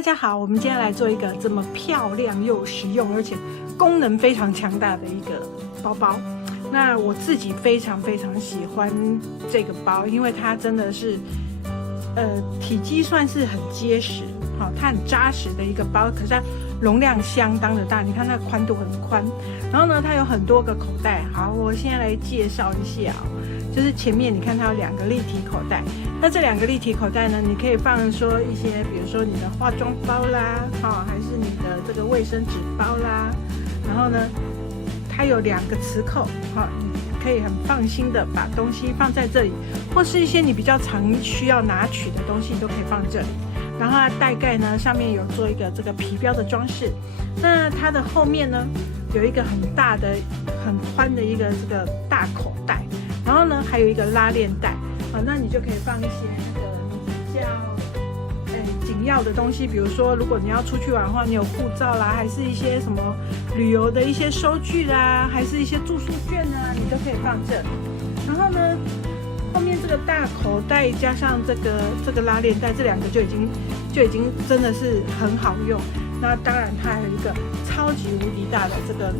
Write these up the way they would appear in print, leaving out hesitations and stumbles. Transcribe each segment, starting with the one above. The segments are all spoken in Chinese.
大家好，我们今天来做一个这么漂亮又实用，而且功能非常强大的一个包包。那我自己非常喜欢这个包，因为它真的是，体积算是很结实，好，它很扎实的一个包，可是它容量相当的大，你看它宽度很宽，然后呢，它有很多个口袋。好，我现在来介绍一下就是前面你看它有2个立体口袋，那这2个立体口袋呢，你可以放说一些，比如说你的化妆包啦，还是你的这个卫生纸包啦，然后呢，它有2个磁扣，你可以很放心的把东西放在这里，或是一些你比较常需要拿取的东西，你都可以放这里。然后它袋盖呢，上面有做一个这个皮标的装饰，那它的后面呢，有一个很大的、很宽的一个这个大口袋。然后呢，还有一个拉链袋，那你就可以放一些那个比较紧要的东西，比如说，如果你要出去玩的话，你有护照啦，还是一些什么旅游的一些收据啦，还是一些住宿券啊，你都可以放这里。然后呢，后面这个大口袋加上这个拉链袋，这2个就已经真的是很好用。那当然，它还有一个超级无敌大的这个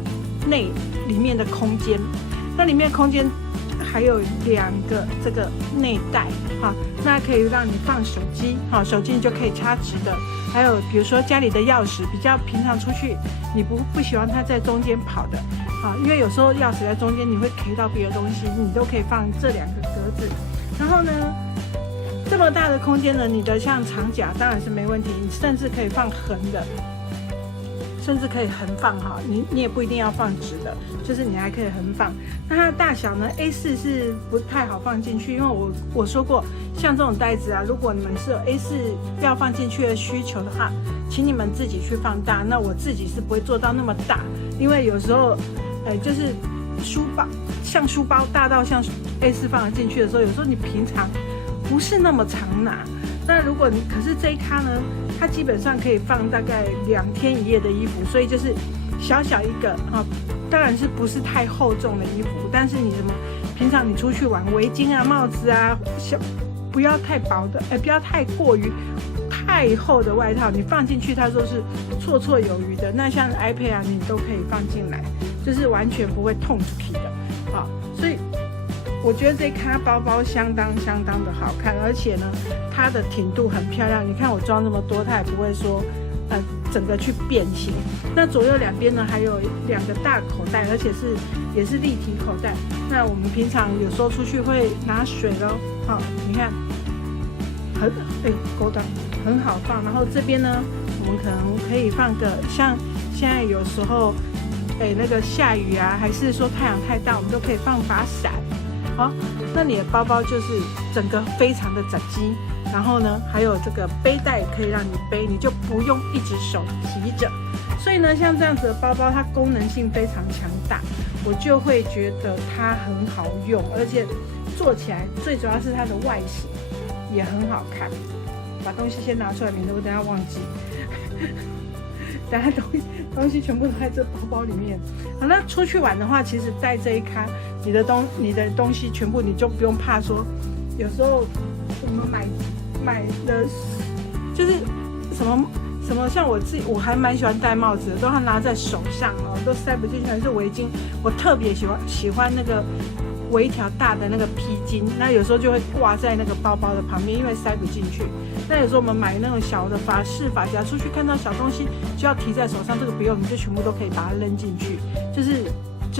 里面的空间，那里面空间还有2个这个内袋，那可以让你放手机，手机你就可以插直的。还有比如说家里的钥匙，比较平常出去你不喜欢它在中间跑的，因为有时候钥匙在中间你会 K 到别的东西，你都可以放这2个格子。然后呢，这么大的空间呢，你的像长夹当然是没问题，你甚至可以放横的，甚至可以横放你也不一定要放直的，就是你还可以横放。那它的大小呢 ，A4 是不太好放进去，因为我说过，像这种袋子啊，如果你们是有 A4 要放进去的需求的话，请你们自己去放大。那我自己是不会做到那么大，因为有时候，就是像书包大到像 A4 放得进去的时候，有时候你平常不是那么常拿。那如果可是这一咖呢，它基本上可以放大概2天1夜的衣服，所以就是小小一个当然是不是太厚重的衣服，但是你平常你出去玩，围巾啊、帽子啊，不要太薄的，不要太过于太厚的外套，你放进去它都是绰绰有余的。那像 iPad 啊，你都可以放进来，就是完全不会痛皮的，所以我觉得这咖包包相当的好看，而且呢，它的挺度很漂亮。你看我装这么多，它也不会说整个去变形。那左右2边呢，还有2个大口袋，而且也是立体口袋。那我们平常有时候出去会拿水咯，你看勾裆很好放。然后这边呢，我们可能可以放个像现在有时候那个下雨啊，还是说太阳太大，我们都可以放把伞。那你的包包就是整个非常的整齐，然后呢，还有这个背带可以让你背，你就不用一只手提着。所以呢，像这样子的包包，它功能性非常强大，我就会觉得它很好用，而且做起来最主要是它的外形也很好看。把东西先拿出来，免得我等下忘记。等下东西全部都在这包包里面。好，那出去玩的话，其实带这一咖，你的东西全部你就不用怕说，有时候我们买的就是什么，像我自己我还蛮喜欢戴帽子的，都要拿在手上都塞不进去，还是围巾，我特别喜欢那个围一条大的那个披巾，那有时候就会挂在那个包包的旁边，因为塞不进去。那有时候我们买那种小的发夹，出去看到小东西就要提在手上，这个不用，你就全部都可以把它扔进去，就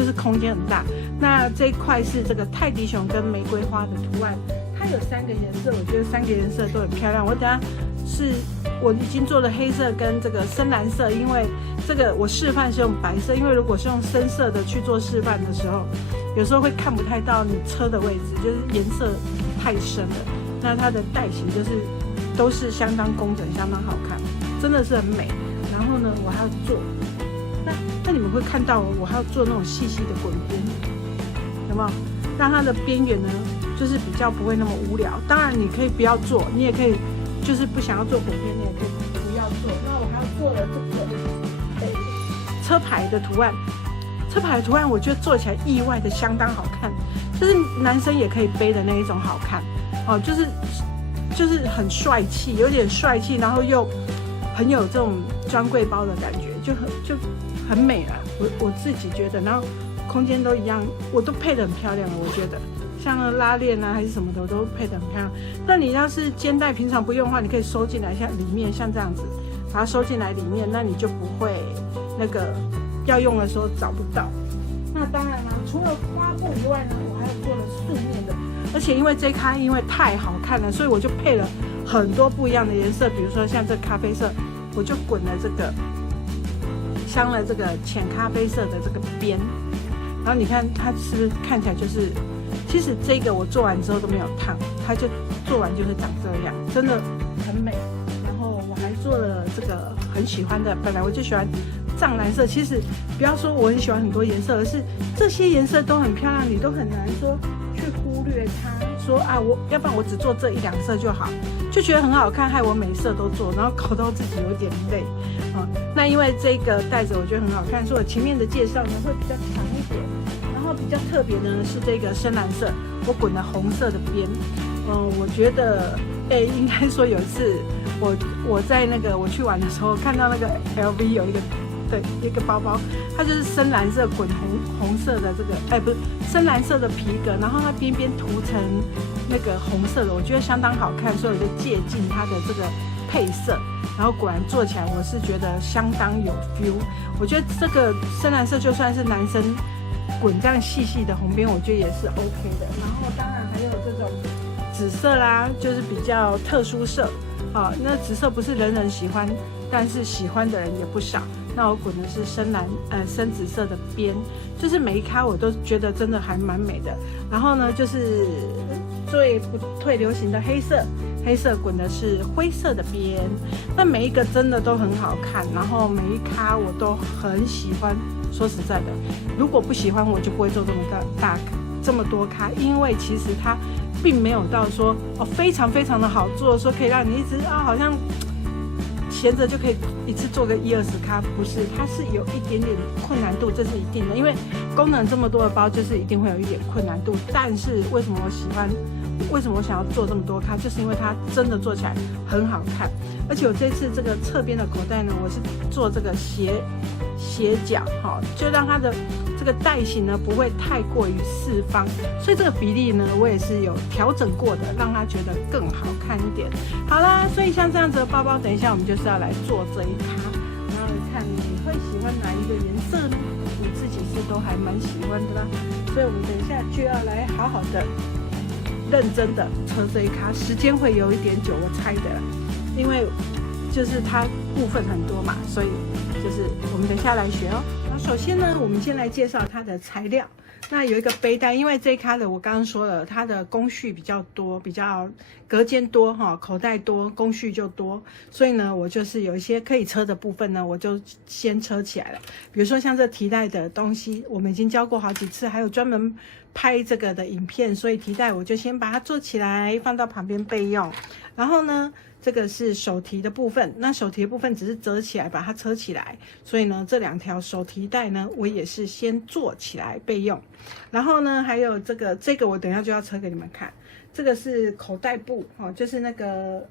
是空间很大。那这一块是这个泰迪熊跟玫瑰花的图案，它有3个颜色，我觉得3个颜色都很漂亮。我等下我已经做了黑色跟这个深蓝色，因为这个我示范是用白色，因为如果是用深色的去做示范的时候，有时候会看不太到你车的位置，就是颜色太深了。那它的袋型都是相当工整，相当好看，真的是很美。然后呢，我还要做，那你们会看到我还要做那种细细的滚边，有没有？让它的边缘呢，就是比较不会那么无聊。当然你可以不要做，你也可以就是不想要做滚边，你也可以不要做。那我还要做了这个车牌的图案。车牌的图案我觉得做起来意外的相当好看，就是男生也可以背的那一种好看就是很帅气，有点帅气，然后又很有这种专柜包的感觉，就很美啊。我自己觉得，然后空间都一样，我都配得很漂亮了，我觉得。像拉链啊还是什么的，我都配得很漂亮。那你要是肩带平常不用的话，你可以收进来，像里面像这样子，把它收进来里面，那你就不会那个要用的时候找不到。那当然了，除了花布以外呢，我还有做了素面的，而且因为这咖因为太好看了，所以我就配了很多不一样的颜色，比如说像这咖啡色，我就滚了这个镶了这个浅咖啡色的这个边，然后你看它是不是看起来就是，其实这个我做完之后都没有烫，它就做完就是长这样，真的很美。然后我还做了这个很喜欢的，本来我就喜欢藏蓝色，其实不要说我很喜欢很多颜色，而是这些颜色都很漂亮，你都很难说去忽略它，说啊我要不然我只做这1、2色就好，就觉得很好看，害我每色都做，然后搞到自己有点累啊。那因为这个袋子我觉得很好看，所以我前面的介绍呢会比较长一点，然后比较特别呢是这个深蓝色，我滚了红色的边，我觉得应该说有一次我在那个我去玩的时候看到那个 LV 有一个包包，它就是深蓝色滚红色的这个，不是深蓝色的皮革，然后它边边涂成那个红色的，我觉得相当好看，所以我就借鉴它的这个配色，然后果然做起来我是觉得相当有 feel。我觉得这个深蓝色就算是男生滚这样细细的红边，我觉得也是 OK 的。然后当然还有这种紫色啦，就是比较特殊色。那紫色不是人人喜欢，但是喜欢的人也不少。那我滚的是深紫色的边，就是每一咖我都觉得真的还蛮美的。然后呢，就是最不退流行的黑色滚的是灰色的边。那每一个真的都很好看，然后每一咖我都很喜欢。说实在的，如果不喜欢我就不会做这么多咖，因为其实它并没有到说非常非常的好做，说可以让你一直好像闲着就可以一次做个1、20咖，不是，它是有一点点困难度，这是一定的，因为功能这么多的包，就是一定会有一点困难度。但是为什么我喜欢？为什么我想要做这么多咖？就是因为它真的做起来很好看，而且我这次这个侧边的口袋呢，我是做这个斜角，就让它的这个袋型呢不会太过于四方，所以这个比例呢我也是有调整过的，让它觉得更好看一点。好啦，所以像这样子的包包，等一下我们就是要来做这一咖，然后看你会喜欢哪一个颜色呢？我自己是都还蛮喜欢的啦，所以我们等一下就要来好好的认真的车这一咖，时间会有一点久，我猜的啦，因为就是它部分很多嘛，所以就是我们等一下来学哦。那首先呢，我们先来介绍它的材料。那有一个背带，因为这一咖的我刚刚说了，它的工序比较多，比较隔间多口袋多，工序就多，所以呢，我就是有一些可以车的部分呢，我就先车起来了。比如说像这提袋的东西，我们已经教过好几次，还有专门拍这个的影片，所以提袋我就先把它做起来，放到旁边备用。然后呢，这个是手提的部分，那手提的部分只是折起来把它车起来，所以呢这2条手提袋呢我也是先做起来备用。然后呢还有这个我等一下就要车给你们看，这个是口袋布就是那个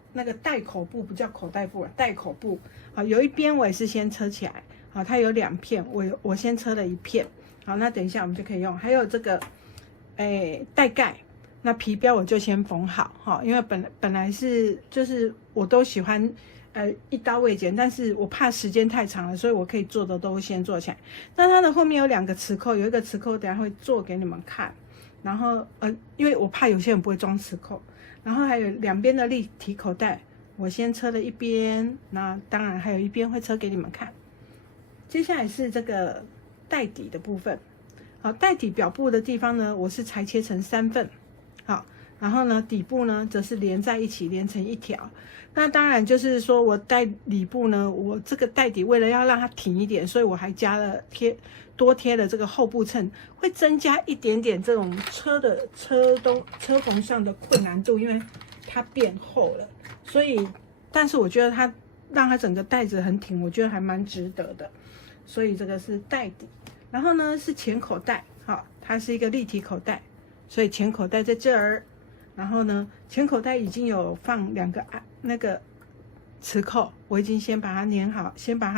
袋口布，不叫口袋布了，袋口布有一边我也是先车起来，它有2片，我先车了1片，好，那等一下我们就可以用。还有这个袋盖，那皮标我就先缝好因为本来是就是我都喜欢一刀未剪，但是我怕时间太长了，所以我可以做的都先做起来。那它的后面有2个磁扣，有一个磁扣等一下会做给你们看，然后因为我怕有些人不会装磁扣，然后还有2边的立体口袋，我先车了一边，那当然还有一边会车给你们看。接下来是这个袋底的部分，好，袋底表布的地方呢，我是裁切成3份。好，然后呢，底部呢则是连在一起，连成一条。那当然就是说我袋里部呢，我这个袋底为了要让它挺一点，所以我还加了多贴了这个厚布衬，会增加一点点这种车缝上的困难度，因为它变厚了。所以，但是我觉得它让它整个袋子很挺，我觉得还蛮值得的。所以这个是袋底，然后呢是前口袋，好，它是一个立体口袋。所以前口袋在这儿，然后呢，前口袋已经有放2个那个磁扣我已经先把它粘好，先把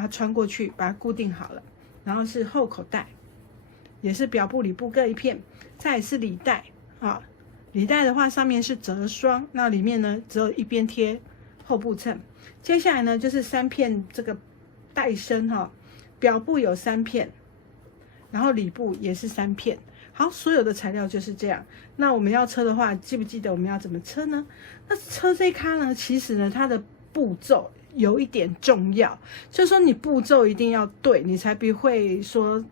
它穿过去，把它固定好了。然后是后口袋，也是表布里布各一片，再来是里带啊。里带的话上面是折双，那里面呢只有一边贴后部衬。接下来呢就是3片这个带身哈，表布有3片，然后里布也是3片。好，所有的材料就是这样。那我们要车的话，记不记得我们要怎么车呢？那车这一咖呢，其实呢它的步骤有一点重要，就是说你步骤一定要对，你才不会说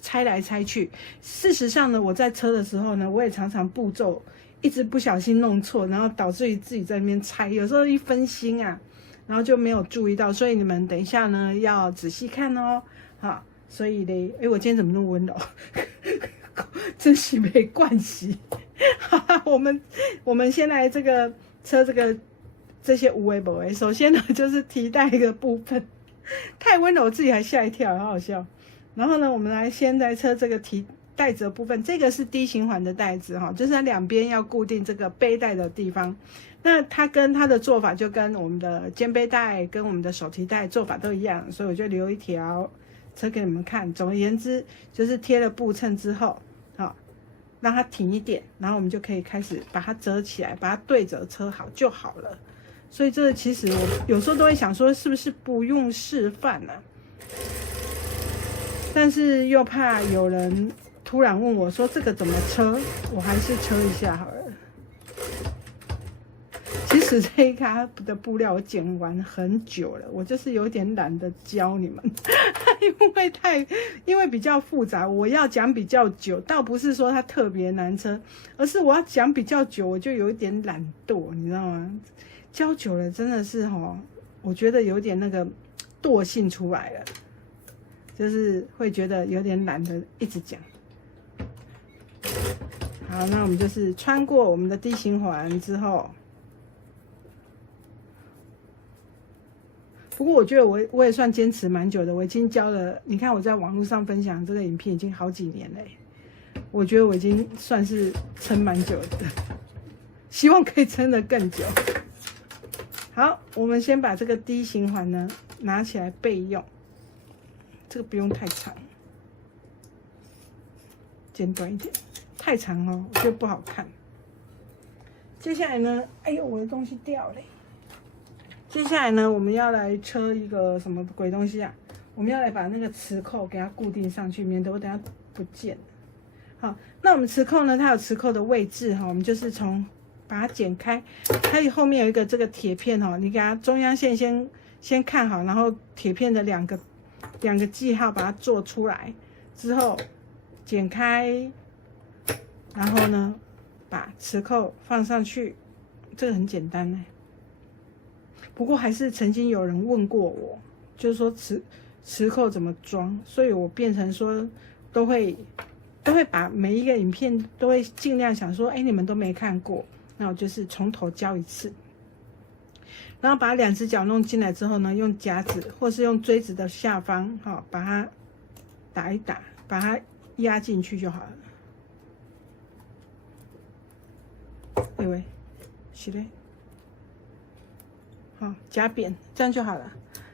拆来拆去。事实上呢，我在车的时候呢，我也常常步骤一直不小心弄错，然后导致于自己在那边拆，有时候一分心啊，然后就没有注意到。所以你们等一下呢要仔细看哦。好，所以呢，我今天怎么那么温柔？真是没惯习。我们先来这个车这些无为不为。首先呢，就是提带一个部分，太温柔，我自己还吓一跳，好好笑。然后呢，我们先来车这个提带子的部分，这个是低循环的带子哈，就是它两边要固定这个背带的地方。那它的做法就跟我们的肩背带跟我们的手提带做法都一样，所以我就留一条车给你们看。总而言之，就是贴了布衬之后，好，让它挺一点，然后我们就可以开始把它折起来，把它对折车好就好了。所以这个其实我有时候都会想说，是不是不用示范呢？但是又怕有人突然问我说这个怎么车，我还是车一下好了。其实这一咖的布料我剪完很久了，我就是有点懒得教你们，因为比较复杂，我要讲比较久，倒不是说它特别难车，而是我要讲比较久，我就有一点懒惰，你知道吗？教久了真的是我觉得有点那个惰性出来了，就是会觉得有点懒得一直讲。好，那我们就是穿过我们的低循环之后，不过我觉得我也算坚持蛮久的，我已经教了，你看我在网络上分享这个影片已经好几年了，我觉得我已经算是撑蛮久的，希望可以撑得更久。好，我们先把这个低循环呢拿起来备用，这个不用太长，剪短一点，太长我觉得不好看。接下来呢，哎呦，我的东西掉了。接下来呢，我们要来车一个什么鬼东西啊？我们要来把那个磁扣给它固定上去，免得我等下不见了。好，那我们磁扣呢，它有磁扣的位置我们就是把它剪开，它后面有一个这个铁片你给它中央线先看好，然后铁片的两个记号把它做出来之后剪开，然后呢把磁扣放上去，这个很简单呢。不过还是曾经有人问过我，就是说磁扣怎么装，所以我变成说都会把每一个影片都会尽量想说，你们都没看过，那我就是从头教一次，然后把2只脚弄进来之后呢，用夹子或是用锥子的下方把它打一打，把它压进去就好了。喂，是嘞。好，夹扁，这样就好了。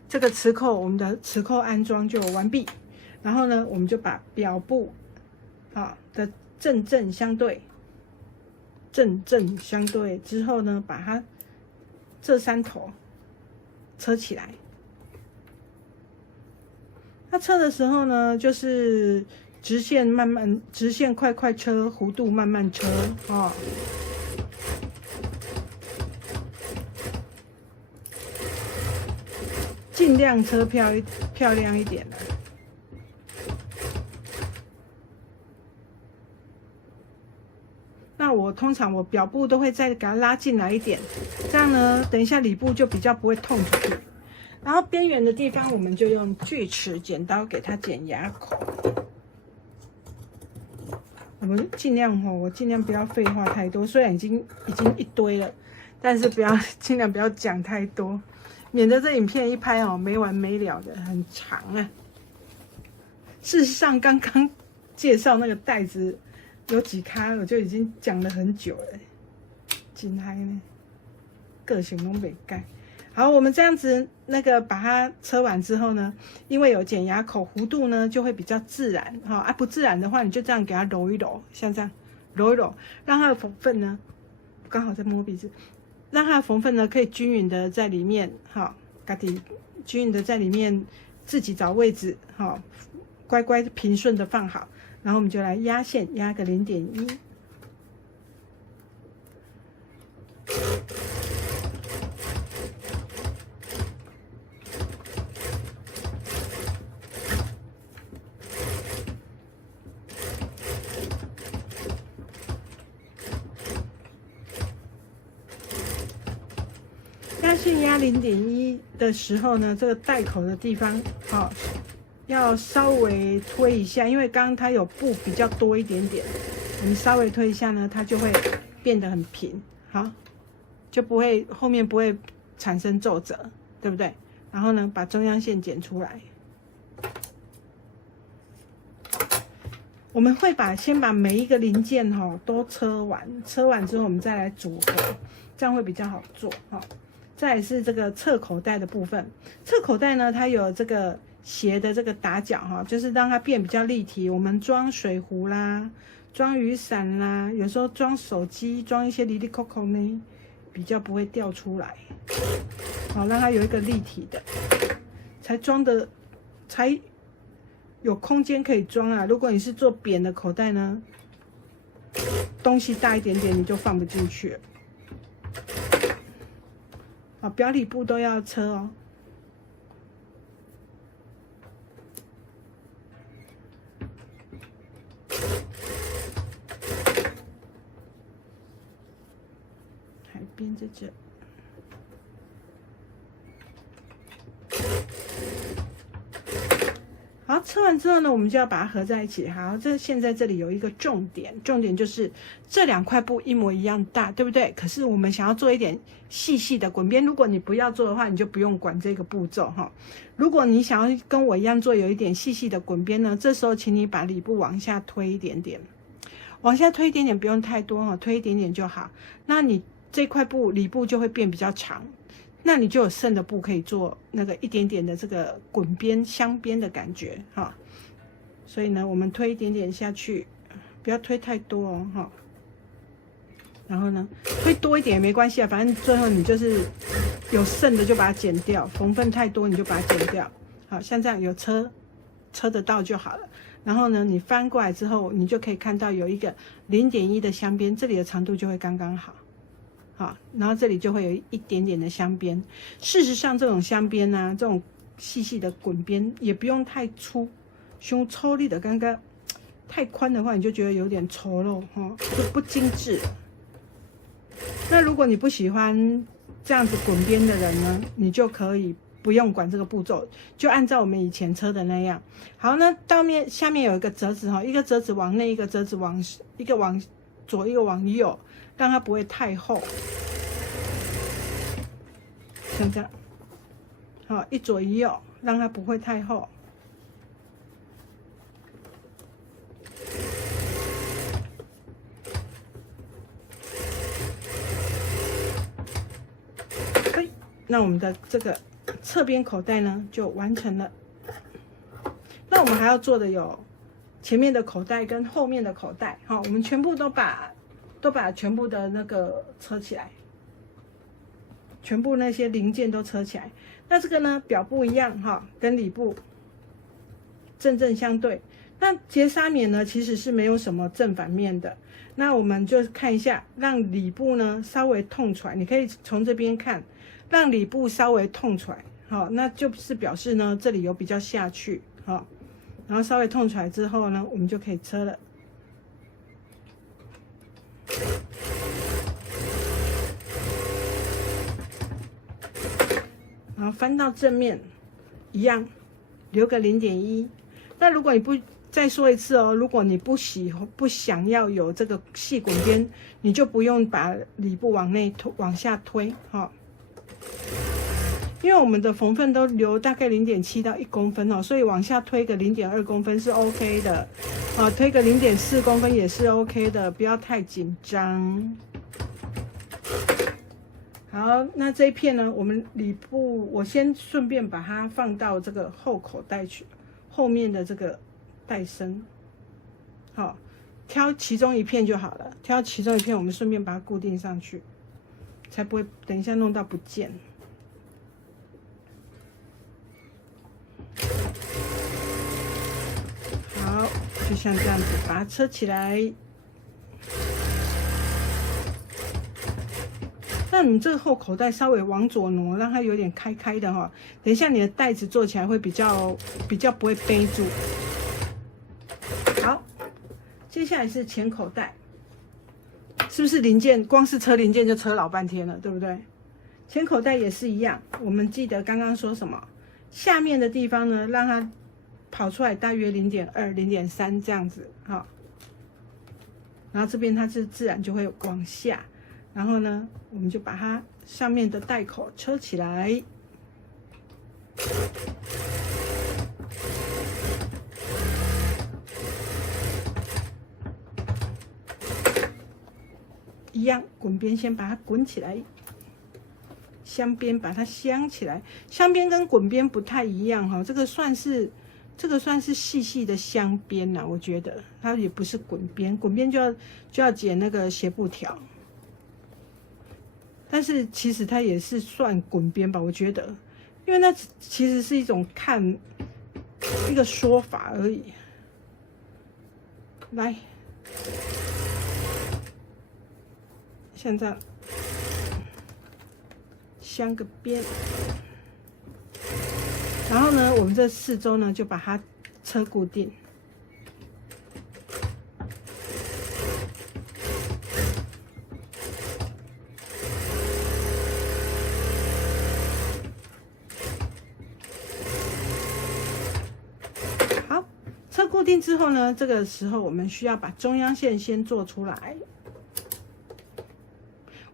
这个磁扣，我们的磁扣安装就完毕。然后呢，我们就把表布的正相对之后呢，把它这3头车起来。那车的时候呢，就是直线快车，弧度慢慢车尽量车漂亮一点的。那我通常表布都会再给它拉进来一点，这样呢，等一下里布就比较不会痛出去。然后边缘的地方，我们就用锯齿剪刀给它剪牙口。我们尽量我尽量不要废话太多，虽然已经一堆了，但是尽量不要讲太多，免得这影片一拍没完没了的，很长啊。事实上，刚刚介绍那个袋子有几咖，我就已经讲了很久了，真嗨呢。个性都没改。好，我们这样子那个把它车完之后呢，因为有减牙口，弧度呢就会比较自然啊，不自然的话，你就这样给它揉一揉，像这样揉一揉，让它的缝缝呢，刚好在摸鼻子，让它的缝缝呢可以均匀的在里面，好，嘎底均匀的在里面，自己找位置，好，乖乖平顺的放好，然后我们就来压线，压个0.1。压线压0.1的时候呢，这个带口的地方，好，要稍微推一下，因为刚刚它有布比较多一点点，我们稍微推一下呢，它就会变得很平，好，就不会后面不会产生皱褶，对不对？然后呢，把中央线剪出来。我们会先把每一个零件都车完，车完之后我们再来组合，这样会比较好做哈。再来是这个侧口袋的部分，侧口袋呢，它有这个斜的这个打角哈，就是让它变比较立体。我们装水壶啦，装雨伞啦，有时候装手机，装一些哩哩扣扣呢，比较不会掉出来。好，让它有一个立体的，才有空间可以装啊。如果你是做扁的口袋呢，东西大一点点你就放不进去了。啊，表里布都要车哦。海边在这。好，车完之后呢，我们就要把它合在一起。好，现在这里有一个重点，重点就是这2块布一模一样大，对不对？可是我们想要做一点细细的滚边，如果你不要做的话，你就不用管这个步骤哈。如果你想要跟我一样做有一点细细的滚边呢，这时候请你把里布往下推一点点，往下推一点点，不用太多哈，推一点点就好。那你这块布里布就会变比较长。那你就有剩的布可以做那个一点点的这个滚边镶边的感觉哈，所以呢，我们推一点点下去，不要推太多哦哈。然后呢，推多一点也没关系啊，反正最后你就是有剩的就把它剪掉，缝缝太多你就把它剪掉。好，像这样有车得到就好了。然后呢，你翻过来之后，你就可以看到有一个0.1的镶边，这里的长度就会刚刚好。好，然后这里就会有一点点的镶边。事实上，这种镶边啊，这种细细的滚边也不用太粗，胸抽力的刚刚太宽的话，你就觉得有点丑陋哈，就不精致了。那如果你不喜欢这样子滚边的人呢，你就可以不用管这个步骤，就按照我们以前车的那样。好，那下面有一个折子哈，一个折子往内，一个折子往左，一个往右。让它不会太厚，像这样，好，一左一右，让它不会太厚。那我们的这个侧边口袋呢就完成了。那我们还要做的有前面的口袋跟后面的口袋，好，我们全部都把全部的那个车起来，全部那些零件都车起来。那这个呢，表布一样哈，跟里布正相对。那结纱棉呢，其实是没有什么正反面的。那我们就看一下，让里布呢稍微痛出来，你可以从这边看，让里布稍微痛出来，好，那就是表示呢这里有比较下去，好，然后稍微痛出来之后呢，我们就可以车了。然后翻到正面，一样留个0.1。那如果你不再说一次哦，如果你不想要有这个细滚边，你就不用把里布往下推哈。因为我们的缝缝都留大概0.7到1公分哦，所以往下推个0.2公分是 OK 的，啊，推个0.4公分也是 OK 的，不要太紧张。好，那这一片呢，我们里部我先顺便把它放到这个后口袋去，后面的这个袋身，好，挑其中一片就好了。挑其中一片，我们顺便把它固定上去，才不会等一下弄到不见。好，就像这样子，把它车起来。那你这个后口袋稍微往左挪，让它有点开开的哈。等一下你的袋子做起来会比较不会背住。好，接下来是前口袋，是不是零件光是车零件就车老半天了，对不对？前口袋也是一样，我们记得刚刚说什么？下面的地方呢，让它跑出来大约0.2、0.3这样子哈。然后这边它是自然就会往下。然后呢，我们就把它上面的袋口车起来，一样滚边先把它滚起来，镶边把它镶起来。镶边跟滚边不太一样哈，这个算是细细的镶边啦，我觉得它也不是滚边，滚边就要剪那个斜布条。但是其实它也是算滚边吧，我觉得，因为那其实是一种看一个说法而已。来，像这样镶个边，然后呢，我们这四周呢就把它车固定。固定之后呢，这个时候我们需要把中央线先做出来。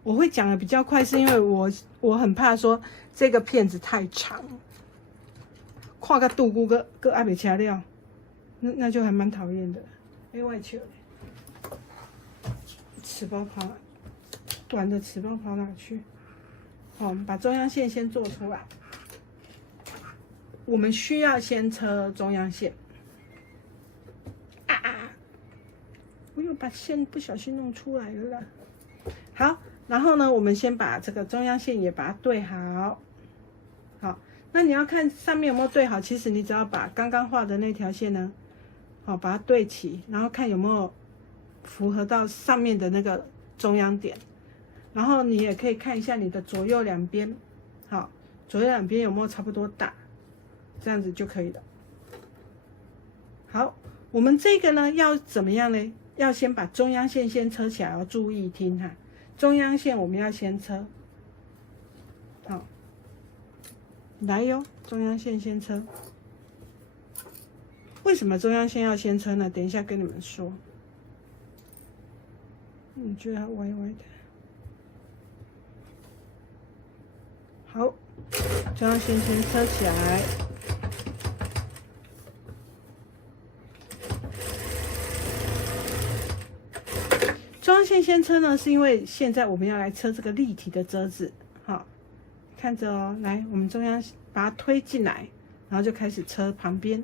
我会讲的比较快，是因为我很怕说这个片子太长，跨个肚骨个阿北掐掉，那就还蛮讨厌的。哎，外球，齿包跑哪？短的齿包跑哪去？好，我们把中央线先做出来。我们需要先车中央线。我又把线不小心弄出来了啦。好，然后呢，我们先把这个中央线也把它对好。好，那你要看上面有没有对好，其实你只要把刚刚画的那条线呢，好，把它对齐，然后看有没有符合到上面的那个中央点。然后你也可以看一下你的左右两边，好，左右两边有没有差不多大，这样子就可以了。好，我们这个呢要怎么样呢？要先把中央线先车起来，要注意听哈。中央线我们要先车，好，来哟，中央线先车。为什么中央线要先车呢？等一下跟你们说。你觉得它歪歪的？好，中央线先车起来。中央线先车呢，是因为现在我们要来车这个立体的折子，好，看着哦，来，我们中央把它推进来，然后就开始车旁边。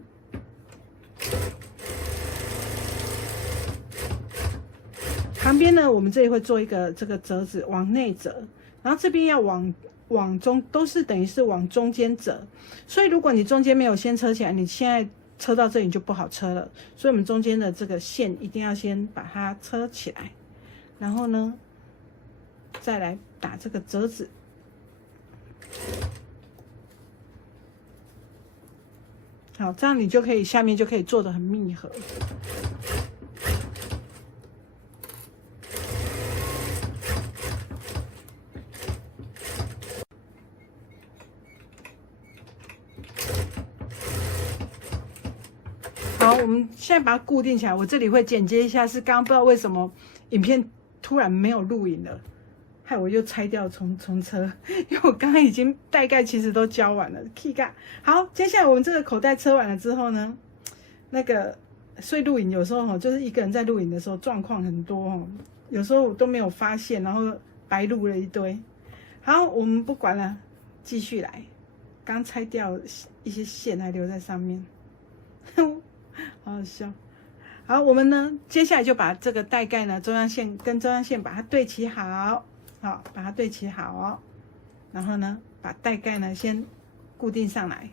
旁边呢，我们这里会做一个这个折子往内折，然后这边要往中，都是等于是往中间折，所以如果你中间没有先车起来，你现在车到这里就不好车了，所以我们中间的这个线一定要先把它车起来。然后呢，再来打这个折子，好，这样你就可以下面就可以做得很密合。好，我们现在把它固定起来。我这里会剪接一下，是刚刚不知道为什么影片突然没有录影了，害我又拆掉重车，因为我刚刚已经大概其实都教完了。好，接下来我们这个口袋车完了之后呢，那个所以录影有时候就是一个人在录影的时候状况很多有时候我都没有发现，然后白录了一堆。好，我们不管了，继续来。刚拆掉一些线还留在上面，好好笑。好，我们呢，接下来就把这个带盖呢，中央线跟中央线把它对齐好，好，把它对齐好，然后呢，把带盖呢先固定上来。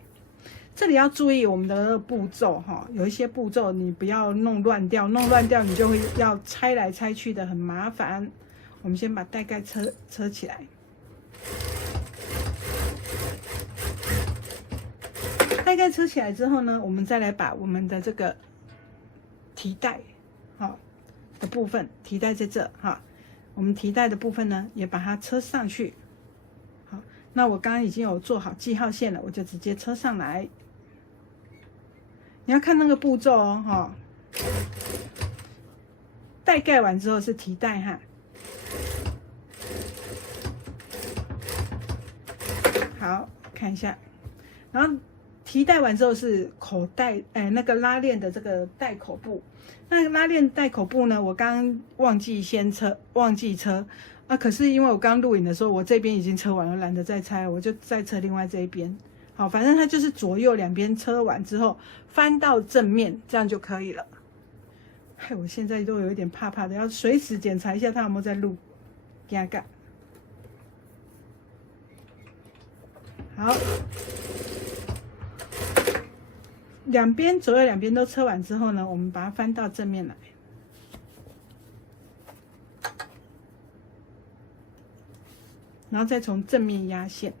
这里要注意我们的步骤哈，有一些步骤你不要弄乱掉，弄乱掉你就会要拆来拆去的很麻烦。我们先把带盖车起来，带盖车起来之后呢，我们再来把我们的这个提带好的部分，提带在这哈，我们提带的部分呢也把它车上去。好，那我刚刚已经有做好记号线了，我就直接车上来。你要看那个步骤哦，哈。带盖完之后是提带哈。好，看一下，然后提带完之后是口袋，那个拉链的这个带口部。那个拉链带口部呢，我刚忘记车啊，可是因为我刚录影的时候，我这边已经车完了，懒得再拆，我就再车另外这一边。好，反正它就是左右两边车完之后，翻到正面，这样就可以了。害我现在都有一点怕怕的，要随时检查一下它有没有在录。给它好，左右两边都车完之后呢，我们把它翻到正面来，然后再从正面压线。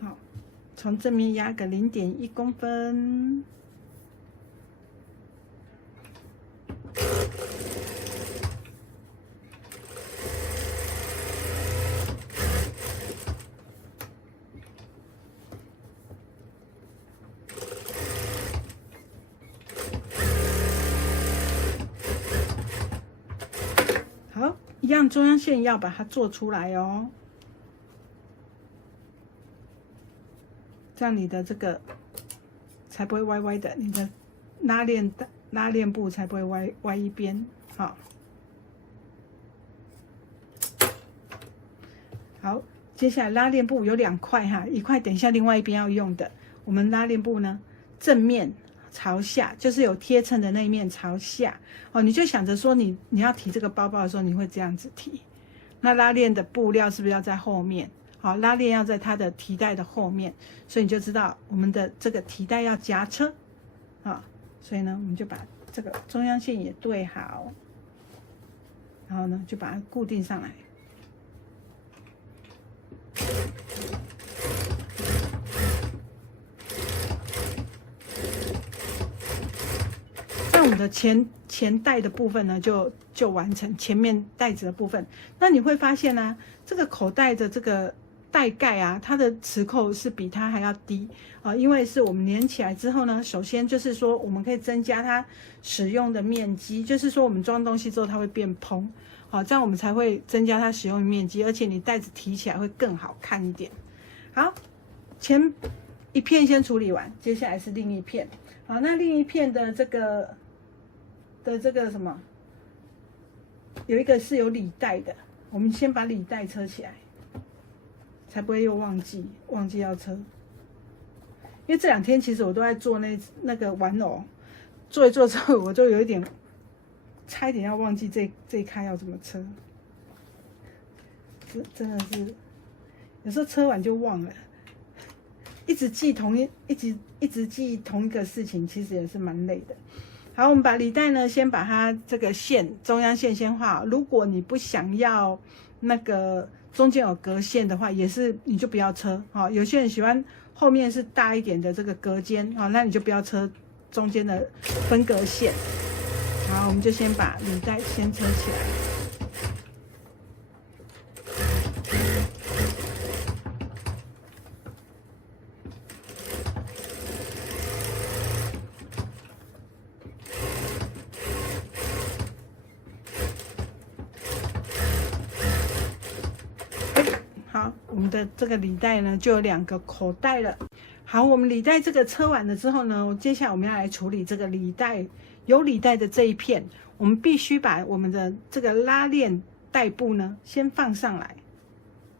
好，从正面压个0.1公分。好，一样中央线要把它做出来哦，这样你的这个才不会歪歪的，你的拉链部才不会歪一边。好，好，接下来拉链部有2块哈，一块等一下另外一边要用的。我们拉链部呢，正面朝下，就是有贴衬的那一面朝下哦，你就想着说你要提这个包包的时候，你会这样子提。那拉链的布料是不是要在后面？好，拉链要在它的提带的后面，所以你就知道我们的这个提带要夹车啊。所以呢，我们就把这个中央线也对好，然后呢就把它固定上来。我们的前带的部分呢，就完成前面带子的部分。那你会发现呢，这个口袋的这个带盖啊，它的磁扣是比它还要低啊，因为是我们连起来之后呢，首先就是说我们可以增加它使用的面积，就是说我们装东西之后它会变蓬，好，这样我们才会增加它使用的面积，而且你带子提起来会更好看一点。好，前一片先处理完，接下来是另一片。好，那另一片的这个什么，有一个是有里带的，我们先把里带车起来，才不会又忘记要车。因为这2天其实我都在做那个玩偶，做一做之后，我就有一点差一点要忘记这一开要怎么车，真的是有时候车完就忘了，一直记一直记同一个事情，其实也是蛮累的。好，我们把里带呢，先把它这个线中央线先画好。如果你不想要那个中间有隔线的话，也是你就不要车。好，有些人喜欢后面是大一点的这个隔间，好，那你就不要车中间的分隔线。好，我们就先把里带先车起来。好，我们的这个里带呢就有2个口袋了。好，我们履带这个车完了之后呢，接下来我们要来处理这个履带，有履带的这一片，我们必须把我们的这个拉链带部呢先放上来，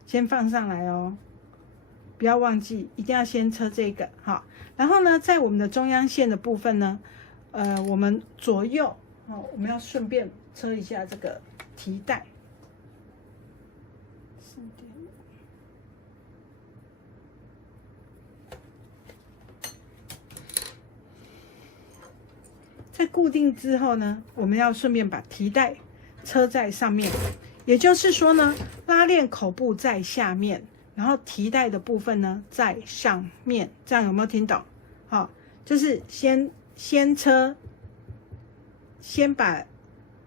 先放上来哦，不要忘记，一定要先车这个好。然后呢，在我们的中央线的部分呢，我们左右我们要顺便车一下这个提带。在固定之后呢，我们要顺便把提带车在上面，也就是说呢，拉链口部在下面，然后提带的部分呢在上面，这样有没有听懂？好，就是先车，先把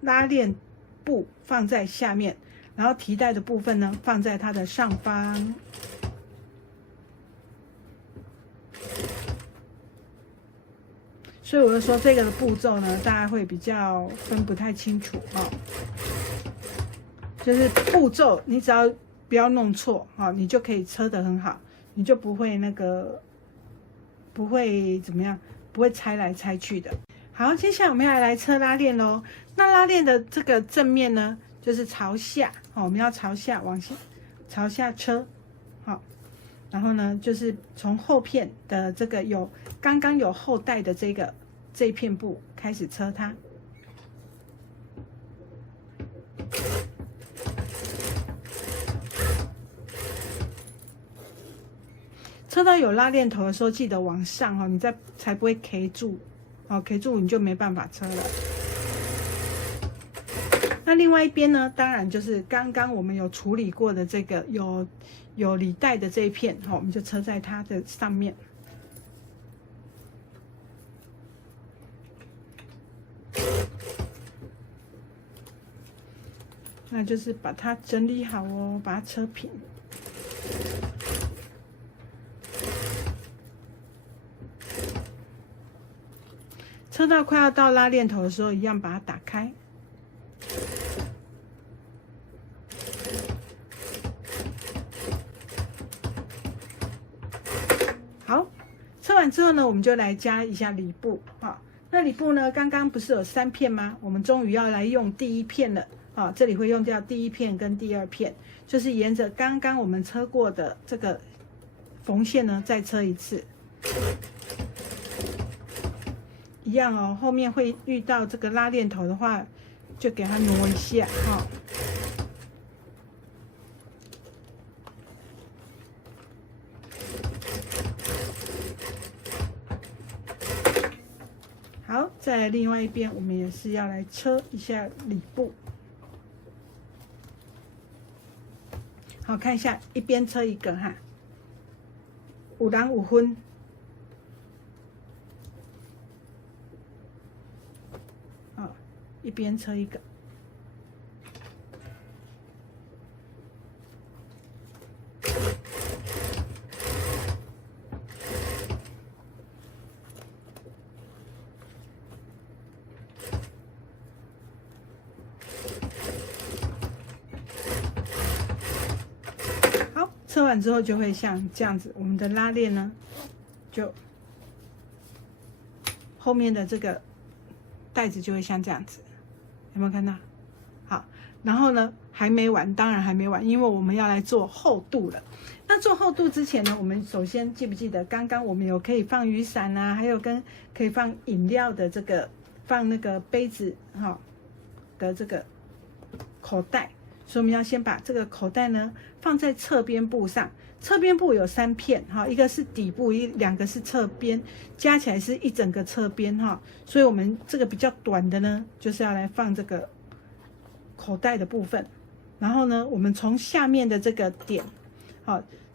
拉链部放在下面，然后提带的部分呢放在它的上方。所以我就说这个的步骤呢，大家会比较分不太清楚哦。就是步骤，你只要不要弄错啊，你就可以车得很好，你就不会不会怎么样，不会拆来拆去的。好，接下来我们要来车拉链咯。那拉链的这个正面呢，就是朝下，我们要朝下往下，朝下车，好。然后呢，就是从后片的这个刚刚有后带的这一片布开始车它。车到有拉链头的时候，记得往上哦，你才不会 K 住，K 住你就没办法车了。那另外一边呢，当然就是刚刚我们有处理过的这个有履带的这一片，我们就车在它的上面。那就是把它整理好哦，把它车平。车到快要到拉链头的时候，一样把它打开。好，车完之后呢，我们就来加一下里布啊。那里布呢，刚刚不是有3片吗？我们终于要来用第1片了啊。这里会用掉第1片跟第2片，就是沿着刚刚我们车过的这个缝线呢，再车一次。一样哦，后面会遇到这个拉链头的话，就给它挪一下哈。好，再来另外一边，我们也是要来车一下里布。好，看一下，一边车一个哈，有人有分。一边车一个，好，车完之后就会像这样子，我们的拉链呢，就后面的这个带子就会像这样子。有没有看到？好，然后呢，还没完，当然还没完，因为我们要来做厚度了。那做厚度之前呢，我们首先记不记得刚刚我们有可以放雨伞啊，还有可以放饮料的这个放那个杯子的这个口袋，所以我们要先把这个口袋呢放在侧边部上。侧边部有3片一个是底部，2个是侧边，加起来是一整个侧边所以我们这个比较短的呢，就是要来放这个口袋的部分。然后呢，我们从下面的这个点，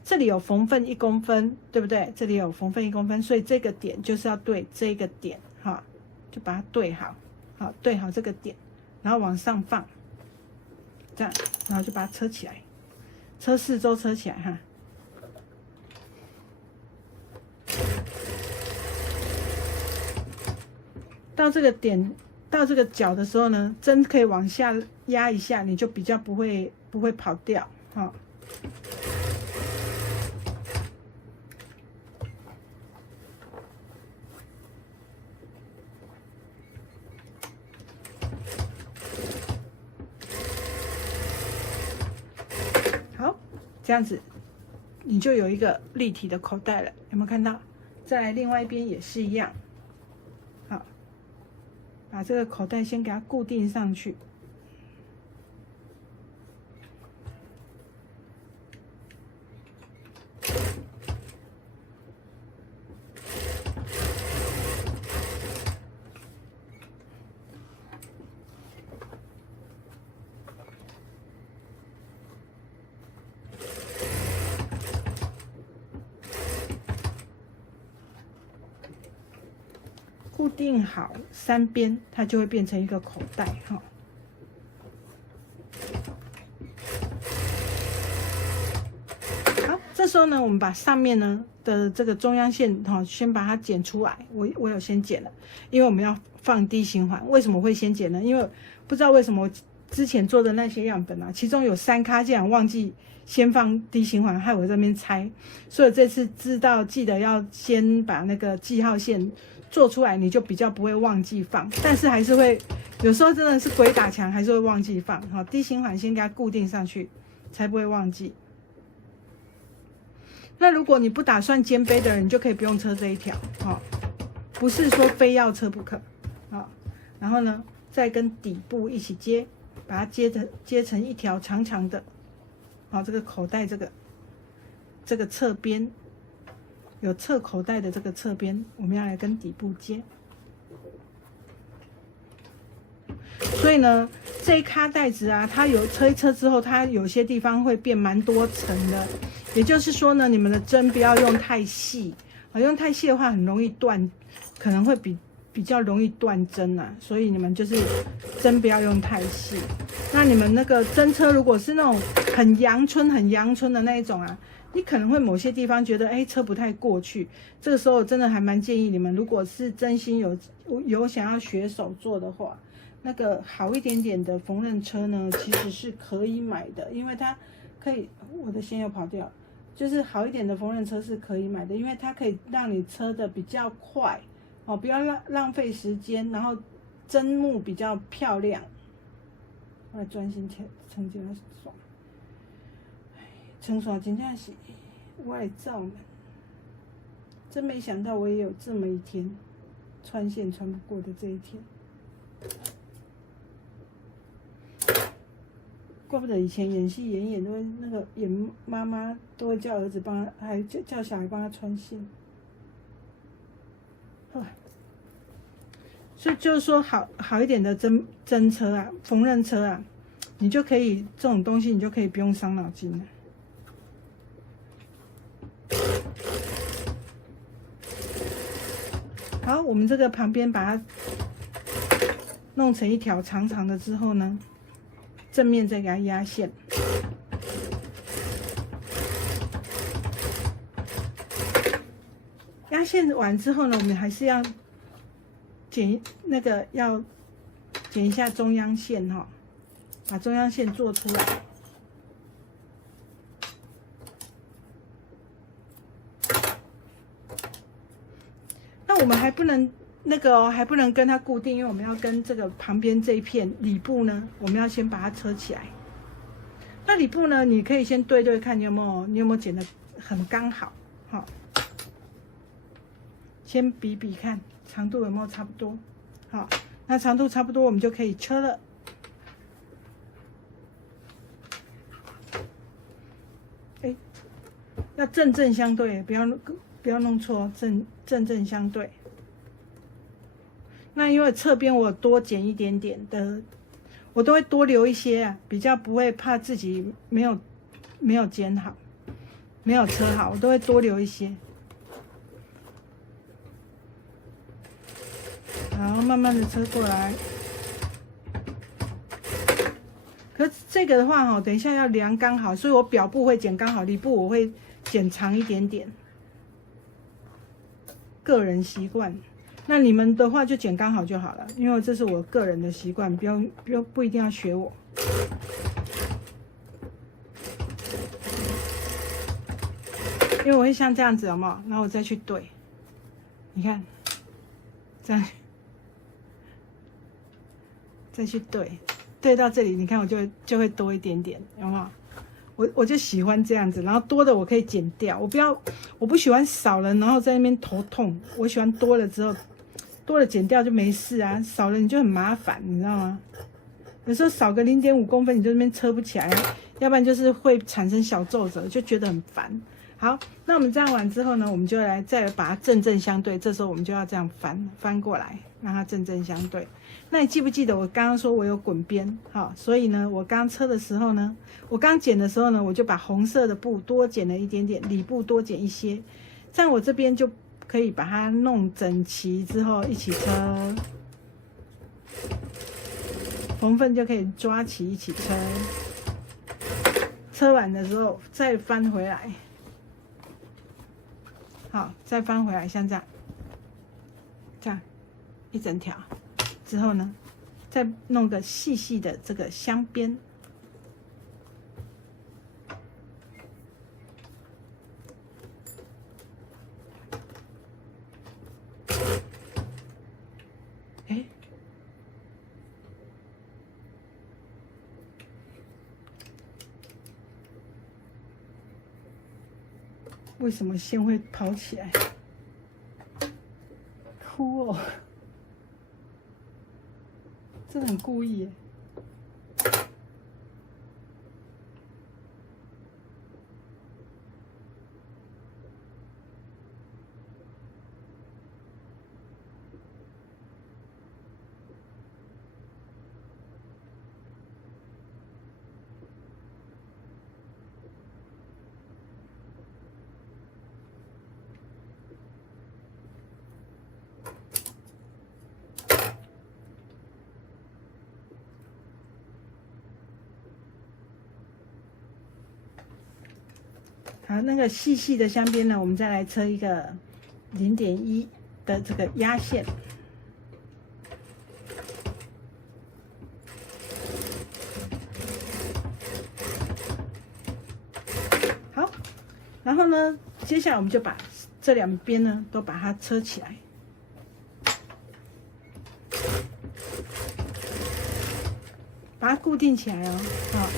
这里有缝缝1公分，对不对？这里有缝缝1公分，所以这个点就是要对这个点就把它对好，对好这个点，然后往上放，这样，然后就把它车起来，车4周车起来哈。到这个点，到这个角的时候呢，针可以往下压一下，你就比较不会跑掉这样子你就有一个立体的口袋了，有没有看到？再来另外一边也是一样，好，把这个口袋先给它固定上去。固定好3边，它就会变成一个口袋哈。好，这时候呢，我们把上面呢的这个中央线哈，先把它剪出来。我有先剪了，因为我们要放D形环。为什么会先剪呢？因为不知道为什么我之前做的那些样本啊，其中有3咖竟然忘记先放D形环，害我在那边猜。所以这次记得要先把那个记号线做出来，你就比较不会忘记放，但是还是会有时候真的是鬼打墙，还是会忘记放。好，D形环先给它固定上去，才不会忘记。那如果你不打算肩背的人，你就可以不用车这一条，好，不是说非要车不可，好，然后呢，再跟底部一起接，把它接成一条长长的，好，这个口袋这个侧边。有侧口袋的这个侧边，我们要来跟底部接。所以呢，这一咖袋子啊，它有车一车之后，它有些地方会变蛮多层的。也就是说呢，你们的针不要用太细，用太细的话很容易断，可能会比较容易断针啊。所以你们就是针不要用太细。那你们那个针车如果是那种很阳春的那一种啊。你可能会某些地方觉得，车不太过去，这个时候真的还蛮建议你们，如果是真心有想要学手做的话，那个好一点点的缝纫车呢，其实是可以买的，因为它可以，我的线又跑掉，就是好一点的缝纫车是可以买的，因为它可以让你车的比较快，哦，不要浪费时间，然后针目比较漂亮。我来专心成就爽。成耍真正是我的罩门，真没想到我也有这么一天，穿线穿不过的这一天。怪不得以前演戏演都会那个演妈妈都会叫儿子帮他，还叫小孩帮他穿线。所以就是说好一点的针车啊，缝纫车啊，你就可以这种东西，你就可以不用伤脑筋了。好，我们这个旁边把它弄成一条长长的之后呢，正面再给它压线。压线完之后呢，我们还是要剪一下中央线哈，把中央线做出来。我们还不能还不能跟它固定，因为我们要跟这个旁边这一片里部呢，我们要先把它车起来。那里部呢，你可以先对看你有没有剪得很刚好，好，先比看长度有没有差不多，好，那长度差不多，我们就可以车了。要正相对，不要弄错，正相对。那因为侧边我多剪一点点的，我都会多留一些啊，比较不会怕自己没有剪好，没有车好，我都会多留一些。然后慢慢的车过来。可是这个的话等一下要量刚好，所以我表部会剪刚好，里部我会剪长一点点。个人习惯，那你们的话就剪刚好就好了，因为这是我个人的习惯，不一定要学我。因为我会像这样子，有没有？然后我再去对，你看，这样，再去对到这里，你看我就会多一点点，有没有？我就喜欢这样子，然后多的我可以剪掉，我不喜欢少了然后在那边头痛，我喜欢多了之后，多了剪掉就没事啊，少了你就很麻烦，你知道吗？有时候少个0.5公分你就那边车不起来，要不然就是会产生小皱褶，就觉得很烦。好，那我们这样完之后呢，我们就再把它正相对，这时候我们就要这样翻过来，让它正相对。那你记不记得我刚刚说我有滚边？好，所以呢，我刚车的时候呢，我刚剪的时候呢，我就把红色的布多剪了一点点，里布多剪一些，这样我这边就可以把它弄整齐之后一起车，缝缝就可以抓起一起车，车完的时候再翻回来。好，再翻回来，像这样一整条之后呢，再弄个细细的这个镶边，为什么线会跑起来？哭哦，这很故意耶。好，那个细细的镶边呢，我们再来车一个0.1的这个压线。好，然后呢，接下来我们就把这两边呢都把它车起来，把它固定起来哦。好。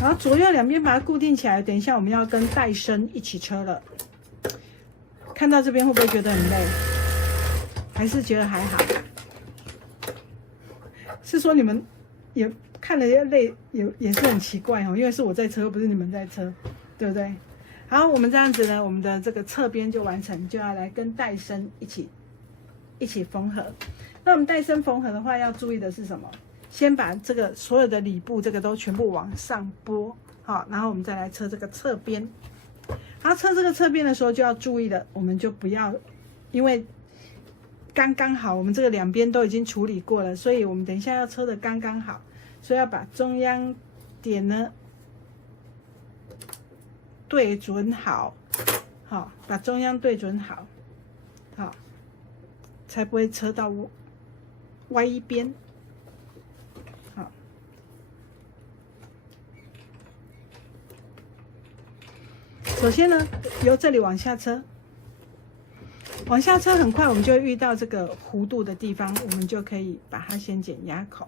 然后左右两边把它固定起来，等一下我们要跟带身一起车了。看到这边会不会觉得很累？还是觉得还好？是说你们也看了累，也是很奇怪哦，因为是我在车，不是你们在车，对不对？好，我们这样子呢，我们的这个侧边就完成，就要来跟带身一起缝合。那我们带身缝合的话，要注意的是什么？先把这个所有的里布这个都全部往上拨，好，然后我们再来车这个侧边。然后车这个侧边的时候就要注意了，我们就不要，因为刚刚好，我们这个两边都已经处理过了，所以我们等一下要车的刚刚好，所以要把中央点呢对准好，好，把中央对准好，好，才不会车到歪一边。首先呢，由这里往下车，往下车很快我们就会遇到这个弧度的地方，我们就可以把它先剪压口。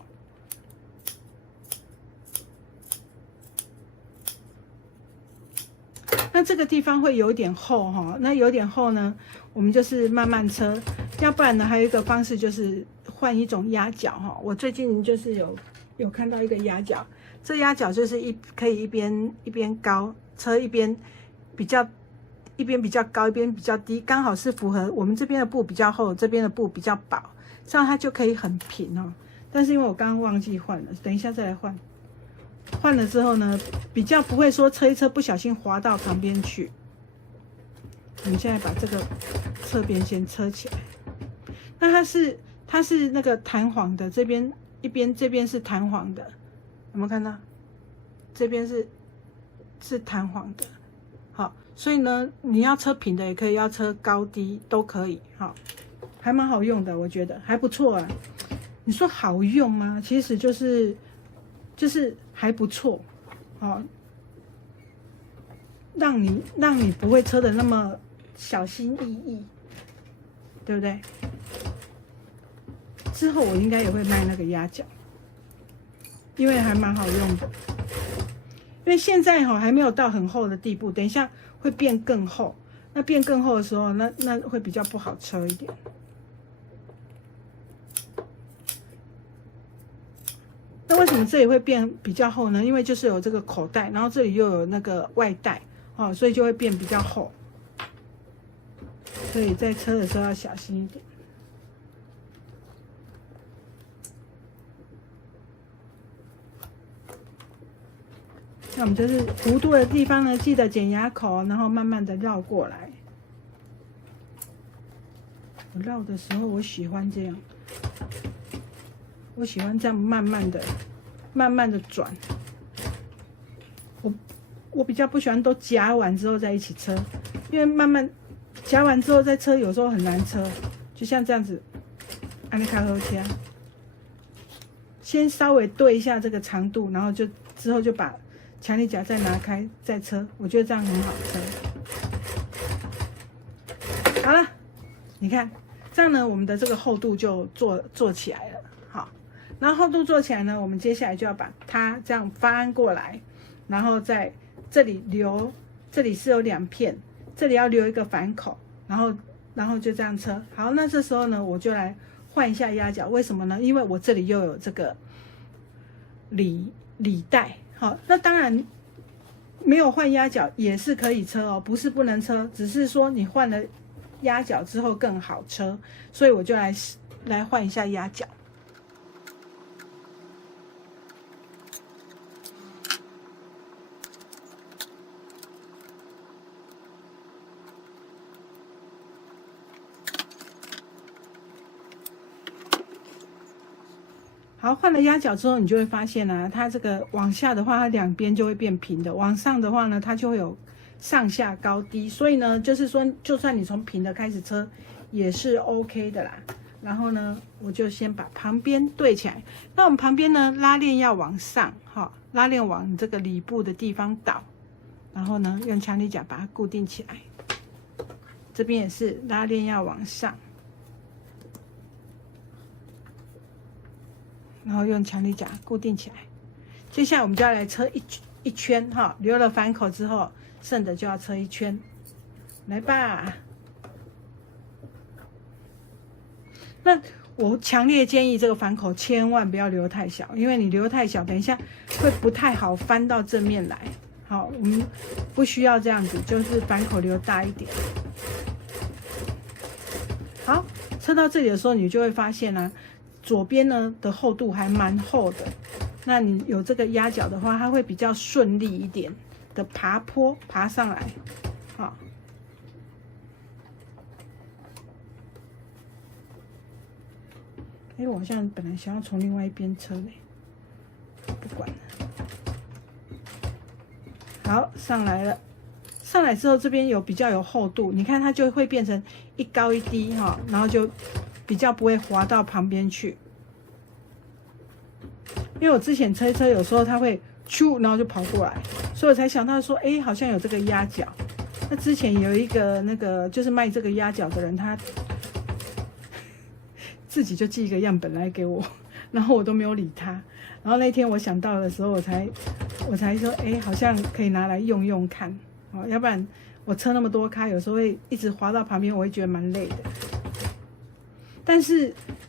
那这个地方会有点厚哈，那有点厚呢，我们就是慢慢车，要不然呢，还有一个方式就是换一种压角哈。我最近就是有看到一个压角，这压角就是可以一边高车一边比较高，一边比较低，刚好是符合我们这边的布比较厚，这边的布比较薄，这样它就可以很平哦。但是因为我刚刚忘记换了，等一下再来换。换了之后呢，比较不会说车一车不小心滑到旁边去。我们现在把这个侧边先车起来。那它是那个弹簧的，这边是弹簧的，有没有看到？这边是弹簧的，好，所以呢，你要车平的也可以，要车高低都可以，好，还蛮好用的，我觉得还不错啊。你说好用吗？其实就是还不错，好，让你不会车的那么小心翼翼，对不对？之后我应该也会卖那个压脚，因为还蛮好用的。因为现在还没有到很厚的地步，等一下会变更厚。那变更厚的时候，那会比较不好车一点。那为什么这里会变比较厚呢？因为就是有这个口袋，然后这里又有那个外带，所以就会变比较厚。所以在车的时候要小心一点。那我们就是弧度的地方呢，记得剪牙口，然后慢慢的绕过来。我绕的时候，我喜欢这样，我喜欢这样慢慢的转。我比较不喜欢都夹完之后再一起车，因为慢慢夹完之后再车，有时候很难车。就像这样子，按你开后切，先稍微对一下这个长度，然后之后就把强力夹再拿开再车，我觉得这样很好车。好了，你看这样呢，我们的这个厚度就做起来了。好，然后厚度做起来呢，我们接下来就要把它这样翻过来，然后在这里留，这里是有2片，这里要留一个反口，然后就这样车。好，那这时候呢，我就来换一下压脚，为什么呢？因为我这里又有这个里带。好，那当然没有换压脚也是可以车哦，不是不能车，只是说你换了压脚之后更好车，所以我就来换一下压脚。好，换了压脚之后，你就会发现啊，它这个往下的话，它两边就会变平的；往上的话呢，它就会有上下高低。所以呢，就是说，就算你从平的开始车，也是 OK 的啦。然后呢，我就先把旁边对起来。那我们旁边呢，拉链要往上，哈，拉链往这个里部的地方倒。然后呢，用强力夹把它固定起来。这边也是拉链要往上。然后用强力夹固定起来。接下来我们就要来车一圈哈，留了反口之后，剩的就要车一圈。来吧。那我强烈建议这个反口千万不要留太小，因为你留太小，等一下会不太好翻到正面来。好，我们不需要这样子，就是反口留大一点。好，车到这里的时候，你就会发现啊。左边呢的厚度还蛮厚的，那你有这个压脚的话，它会比较顺利一点的爬坡爬上来。好，我好像本来想要从另外一边车嘞，不管了。好，上来了，上来之后这边比较有厚度，你看它就会变成一高一低哈，然后就比较不会滑到旁边去。因为我之前车一车，有时候它会咻，然后就跑过来，所以我才想到说，好像有这个压脚。那之前有一个那个就是卖这个压脚的人，他自己就寄一个样本来给我，然后我都没有理他。然后那天我想到的时候，我才说，好像可以拿来用用看，要不然我车那么多咖，有时候会一直滑到旁边，我会觉得蛮累的。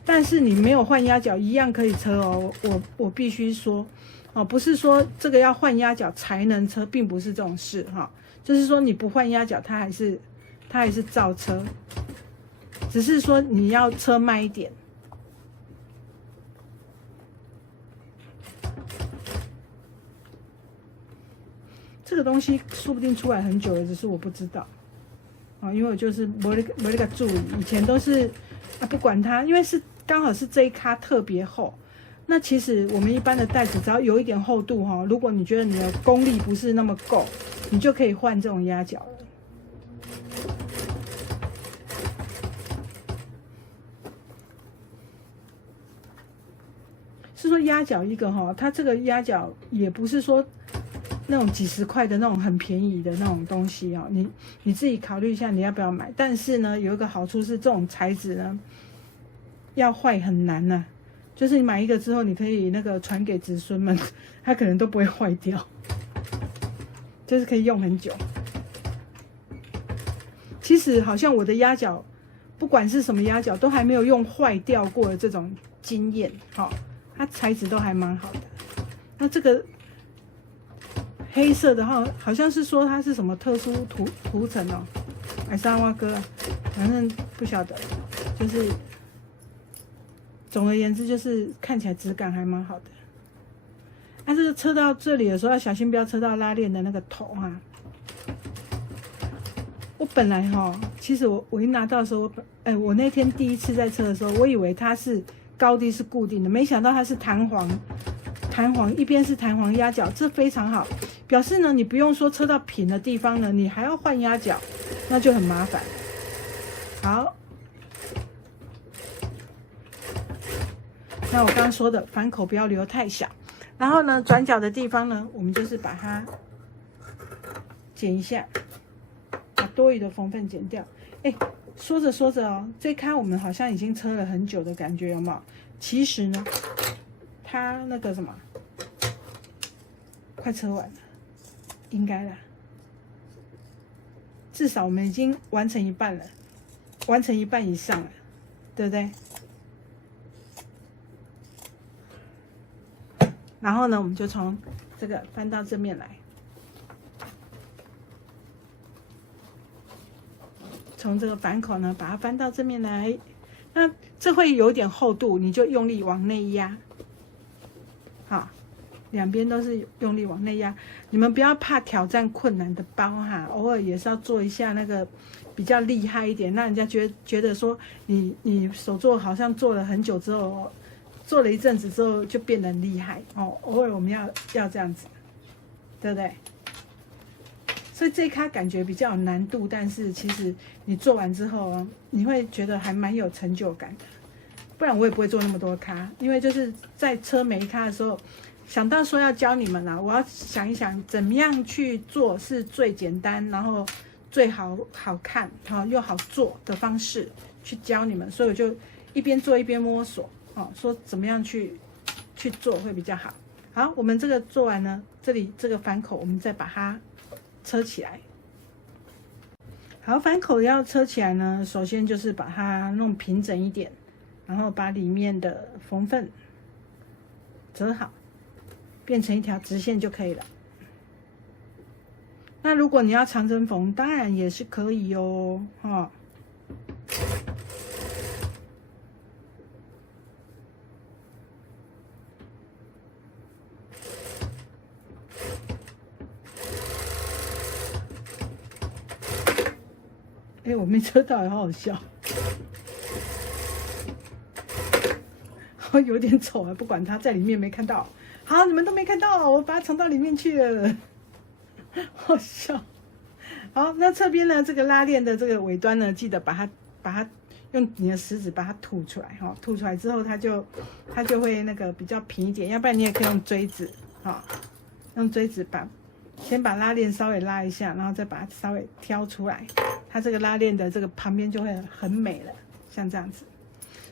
但是你没有换压脚一样可以车哦，我必须说，不是说这个要换压脚才能车，并不是这种事哈，就是说你不换压脚，它还是照车，只是说你要车慢一点。这个东西说不定出来很久了，只是我不知道，因为我就是没那个注意，以前都是不管它，因为是刚好是这一咖特别厚，那其实我们一般的带子只要有一点厚度哈，如果你觉得你的功力不是那么够，你就可以换这种压脚了。是说压脚一个哈，它这个压脚也不是说那种几十块的那种很便宜的那种东西哦，你自己考虑一下你要不要买。但是呢，有一个好处是这种材质呢，要坏很难呐、就是你买一个之后，你可以那个传给子孙们，它可能都不会坏掉，就是可以用很久。其实好像我的压脚，不管是什么压脚，都还没有用坏掉过的这种经验，哈、它材质都还蛮好的。那这个黑色的话，好像是说它是什么特殊涂层哦，还是阿蛙哥啊，反正不晓得，就是总而言之，就是看起来质感还蛮好的。那这个车到这里的时候要小心，不要车到拉链的那个头哈、我本来哈，其实我一拿到的时候，我那天第一次在车的时候，我以为它是高低是固定的，没想到它是弹簧，一边是弹簧压脚，这非常好，表示呢你不用说车到平的地方呢，你还要换压脚，那就很麻烦。好，那我刚刚说的反口不要留太小，然后呢转角的地方呢，我们就是把它剪一下。把多余的缝份剪掉。说着说着哦，这开我们好像已经车了很久的感觉，有没有？其实呢，它那个什么，快车完了，应该啦。至少我们已经完成一半了，完成一半以上了，对不对？然后呢，我们就从这个翻到正面来。从这个反口呢，把它翻到正面来，那这会有点厚度，你就用力往内压，好，两边都是用力往内压。你们不要怕挑战困难的包哈，偶尔也是要做一下那个比较厉害一点，让人家觉得说你手做好像做了很久之后，做了一阵子之后就变得很厉害哦。偶尔我们要这样子，对不对？所以这一咖感觉比较有难度，但是其实你做完之后，你会觉得还蛮有成就感的。不然我也不会做那么多咖，因为就是在车每一咖的时候，想到说要教你们啦，我要想一想怎么样去做是最简单，然后最好看，好又好做的方式去教你们。所以我就一边做一边摸索，说怎么样去做会比较好。好，我们这个做完呢，这里这个反口我们再把它车起来。好，反口要车起来呢，首先就是把它弄平整一点，然后把里面的缝份折好，变成一条直线就可以了。那如果你要长针缝，当然也是可以哦，哈。我没车到，好好笑，有点丑啊，不管它，在里面没看到。好，你们都没看到，我把它藏到里面去了，好笑。好，那侧边呢，这个拉链的这个尾端呢，记得把它用你的食指把它吐出来，哈，吐出来之后它就会那个比较平一点，要不然你也可以用锥子，哈，用锥子先把拉链稍微拉一下，然后再把它稍微挑出来，它这个拉链的这个旁边就会很美了，像这样子。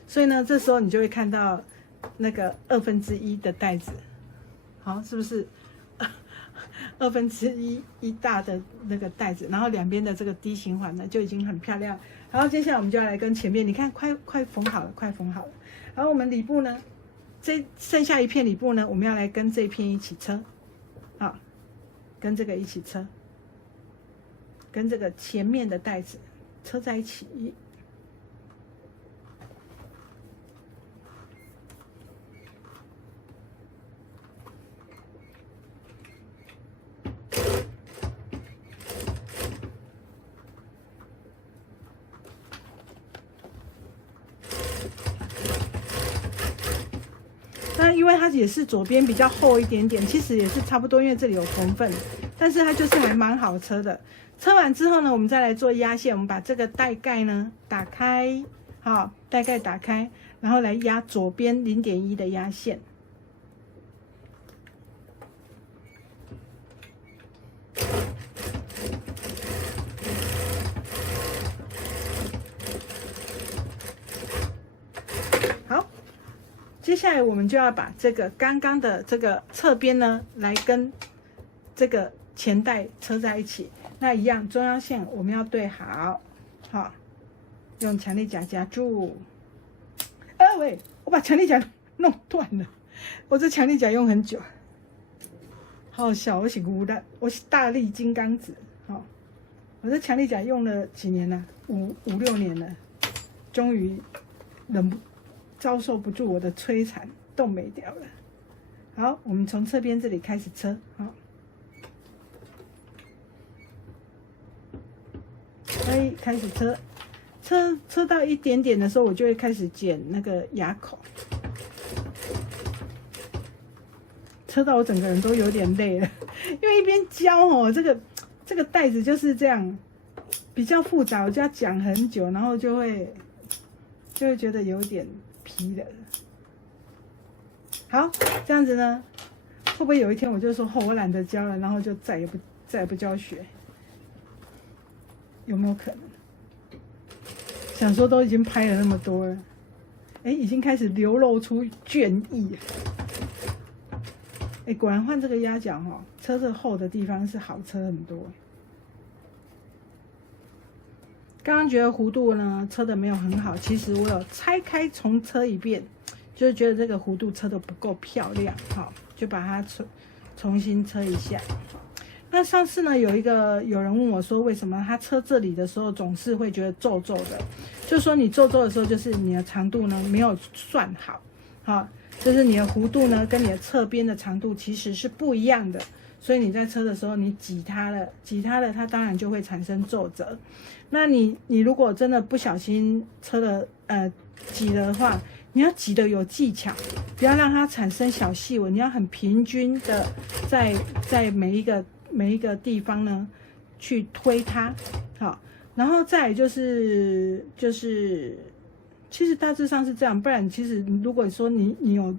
所以呢，这时候你就会看到那个1/2的带子，好，是不是1/2大的那个带子？然后两边的这个低形环呢就已经很漂亮。然后接下来我们就要来跟前面，你看快缝好了，快缝好了。然后我们里部呢，这剩下一片里部呢，我们要来跟这一片一起车，好。跟这个一起车，跟这个前面的带子车在一起。因为它也是左边比较厚一点点，其实也是差不多，因为这里有缝缝，但是它就是还蛮好车的。车完之后呢，我们再来做压线，我们把这个带盖呢打开，好，带盖打开，然后来压左边0.1的压线。接下来我们就要把这个刚刚的这个侧边呢，来跟这个前带车在一起。那一样，中央线我们要对好，好，用强力夹夹住。喂，我把强力夹弄断了，我这强力夹用很久，好好笑，我是古的，我是大力金刚子，好，我这强力夹用了几年了，5、6年了，终于遭受不住我的摧残，冻没掉了。好，我们从侧边这里开始车，好，开始车到一点点的时候，我就会开始剪那个牙口，车到我整个人都有点累了，因为一边教哦，这个带子就是这样，比较复杂，我就要讲很久，然后就会觉得有点疲了。好，这样子呢，会不会有一天我就说我懒得教了，然后就再也不教学？有没有可能？想说都已经拍了那么多了，已经开始流露出倦意了。果然换这个压脚哈，车子厚的地方是好车很多。刚刚觉得弧度呢车的没有很好，其实我有拆开重车一遍，就是觉得这个弧度车的不够漂亮，好，就把它重新车一下。那上次呢有人问我说，为什么他车这里的时候总是会觉得皱皱的？就是说你皱皱的时候，就是你的长度呢没有算好，好，就是你的弧度呢跟你的侧边的长度其实是不一样的，所以你在车的时候你挤它了，它当然就会产生皱褶。那你如果真的不小心车的挤了的话，你要挤得有技巧，不要让它产生小细纹，你要很平均的在每一个地方呢去推它，好，然后再来就是其实大致上是这样，不然其实如果说你有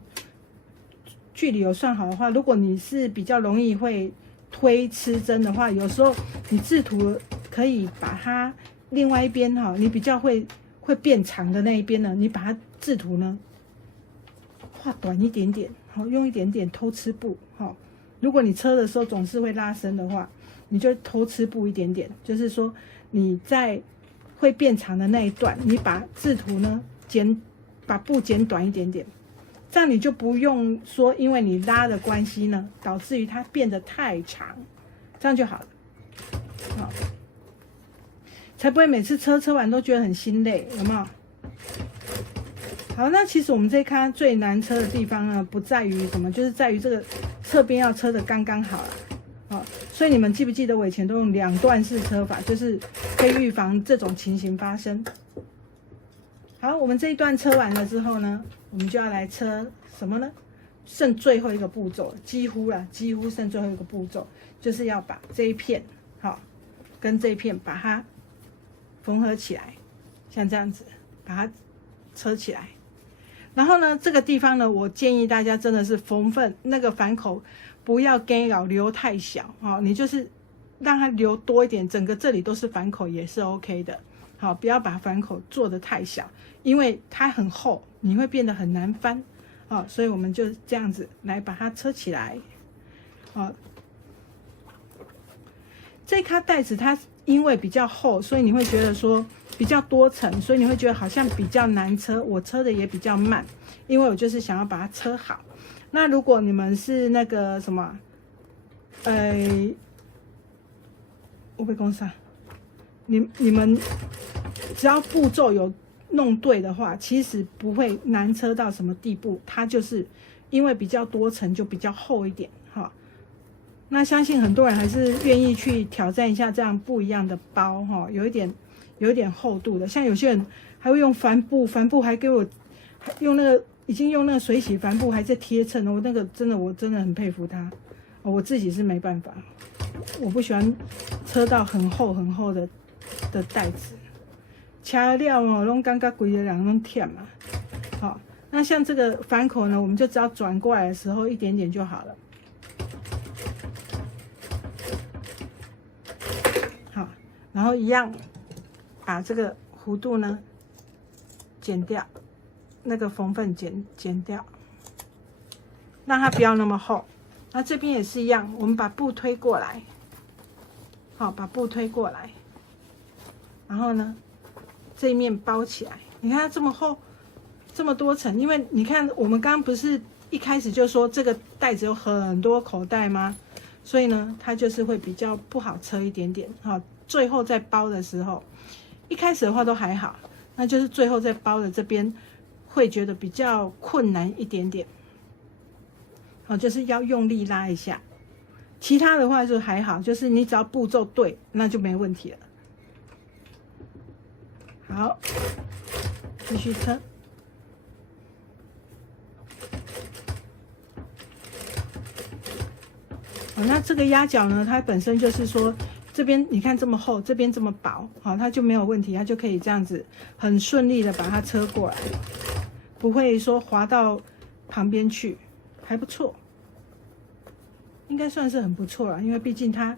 距离有算好的话，如果你是比较容易会推吃针的话，有时候你制图可以把它另外一边哈，你比较会变长的那一边呢，你把它制图呢画短一点点，好，用一点点偷吃布，好。如果你车的时候总是会拉伸的话，你就偷吃布一点点，就是说你在会变长的那一段，你把制图呢把布剪短一点点，这样你就不用说因为你拉的关系呢，导致于它变得太长，这样就好了，好，才不会每次车完都觉得很心累，有没有？好，那其实我们这一咖最难车的地方呢，不在于什么，就是在于这个侧边要车的刚刚好了，好，所以你们记不记得我以前都用2段式车法，就是可以预防这种情形发生。好，我们这一段车完了之后呢，我们就要来车什么呢？剩最后一个步骤，几乎剩最后一个步骤，就是要把这一片好跟这一片把它缝合起来，像这样子把它车起来。然后呢，这个地方呢，我建议大家真的是缝缝那个反口不要干扰留太小，好，你就是让它留多一点，整个这里都是反口也是 OK 的，好，不要把反口做得太小，因为它很厚，你会变得很难翻，好，所以我们就这样子来把它车起来，好，这咖带子它因为比较厚，所以你会觉得说比较多层，所以你会觉得好像比较难车，我车的也比较慢，因为我就是想要把它车好。那如果你们是那个什么，我被公司你们只要步骤有弄对的话，其实不会难车到什么地步，它就是因为比较多层就比较厚一点，哈。那相信很多人还是愿意去挑战一下这样不一样的包，哈，有一点厚度的，像有些人还会用帆布还给我用那个已经用那个水洗帆布还在贴衬，我真的很佩服他。我自己是没办法，我不喜欢车到很厚很厚的带子，掐料哦，拢感觉规个人拢忝嘛。好，那像这个反口呢，我们就只要转过来的时候一点点就好了。好，然后一样把这个弧度呢剪掉，那个缝缝剪掉，让它不要那么厚。那这边也是一样，我们把布推过来，好，把布推过来，然后呢，这一面包起来。你看它这么厚，这么多层，因为你看我们刚刚不是一开始就说这个袋子有很多口袋吗？所以呢，它就是会比较不好车一点点。好，最后在包的时候，一开始的话都还好，那就是最后在包的这边会觉得比较困难一点点。好，就是要用力拉一下，其他的话就还好，就是你只要步骤对，那就没问题了。好，继续车。好，那这个压脚呢，它本身就是说，这边你看这么厚，这边这么薄，好，它就没有问题，它就可以这样子很顺利的把它车过来，不会说滑到旁边去。还不错，应该算是很不错了，因为毕竟它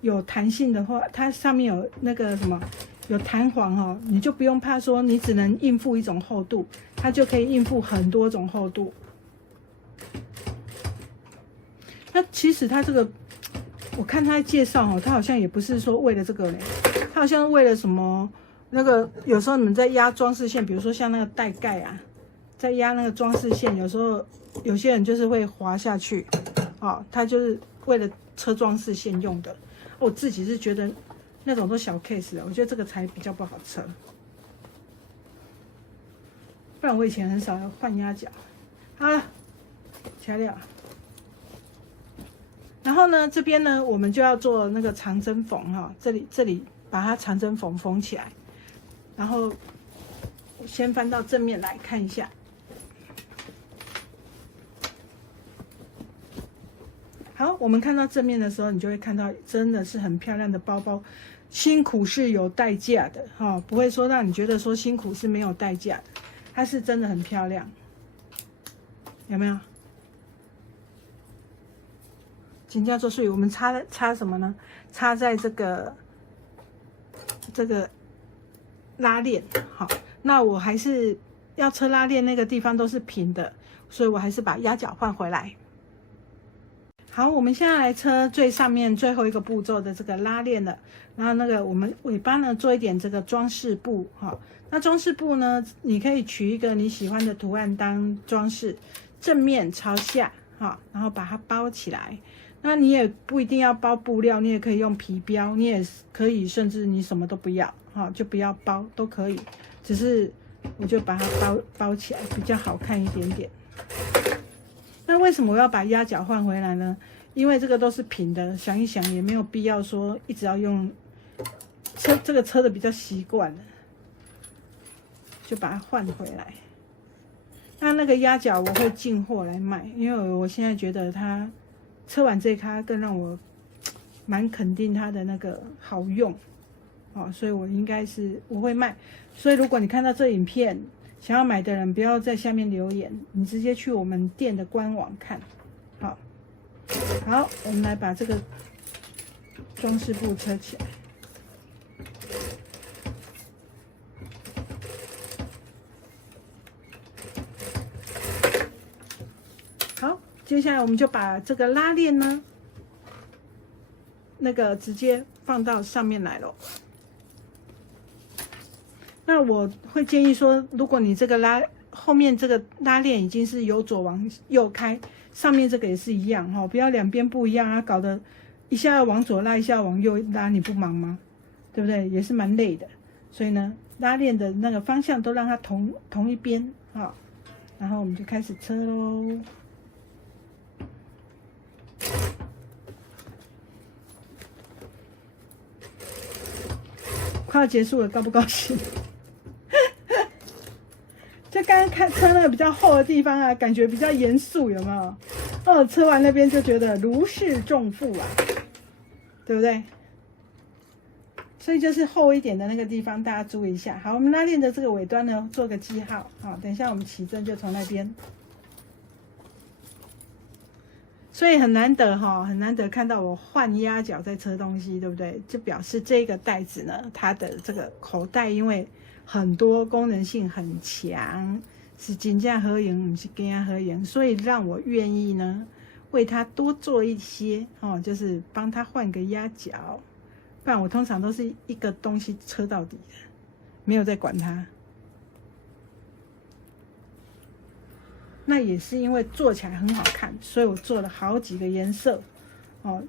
有弹性的话，它上面有那个什么有弹簧哦，你就不用怕说你只能应付一种厚度，它就可以应付很多种厚度。那其实它这个，我看他介绍哦，他好像也不是说为了这个嘞，他好像为了什么那个，有时候你们在压装饰线，比如说像那个带盖啊，在压那个装饰线，有时候有些人就是会滑下去，哦，他就是为了车装饰线用的。我自己是觉得那种都小 case 的，我觉得这个才比较不好车。不然我以前很少要换压脚。好了，切掉。然后呢，这边呢，我们就要做那个长针缝哈，这里把它长针缝缝起来，然后先翻到正面来看一下。好，我们看到正面的时候，你就会看到真的是很漂亮的包包，辛苦是有代价的哈，不会说让你觉得说辛苦是没有代价的，它是真的很漂亮，有没有？紧叫做碎，我们插什么呢？插在这个拉链。好，那我还是要车拉链那个地方都是平的，所以我还是把压脚换回来。好，我们现在来车最上面最后一个步骤的这个拉链了。然后那个我们尾巴呢做一点这个装饰布哈。那装饰布呢，你可以取一个你喜欢的图案当装饰，正面朝下哈，然后把它包起来。那你也不一定要包布料，你也可以用皮标，你也可以甚至你什么都不要哈，就不要包都可以。只是我就把它包起来，比较好看一点点。那为什么我要把压脚换回来呢？因为这个都是平的，想一想也没有必要说一直要用这个车的比较习惯了，就把它换回来。那个压脚我会进货来卖，因为我现在觉得它车完这一咖更让我蛮肯定它的那个好用哦，所以我应该是我会卖。所以如果你看到这影片想要买的人，不要在下面留言，你直接去我们店的官网看。好，我们来把这个装饰布车起来。好，接下来我们就把这个拉链呢，那个直接放到上面来了。那我会建议说，如果你这个后面这个拉链已经是由左往右开，上面这个也是一样哈，不要两边不一样啊，搞得一下要往左拉，一下往右拉，你不忙吗？对不对？也是蛮累的。所以呢，拉链的那个方向都让它同一边哈，然后我们就开始车喽。快要结束了，高不高兴？就刚刚车那个比较厚的地方啊，感觉比较严肃，有没有？哦，车完那边就觉得如释重负啊，对不对？所以就是厚一点的那个地方，大家注意一下。好，我们拉链的这个尾端呢，做个记号。好，等一下我们起针就从那边。所以很难得哈，很难得看到我换压脚在车东西，对不对？就表示这个袋子呢，它的这个口袋因为很多功能性很强，是真正好用，不是假好用，所以让我愿意呢为它多做一些哦，就是帮它换个压脚。不然我通常都是一个东西车到底的，没有在管它。那也是因为做起来很好看，所以我做了好几个颜色，哦，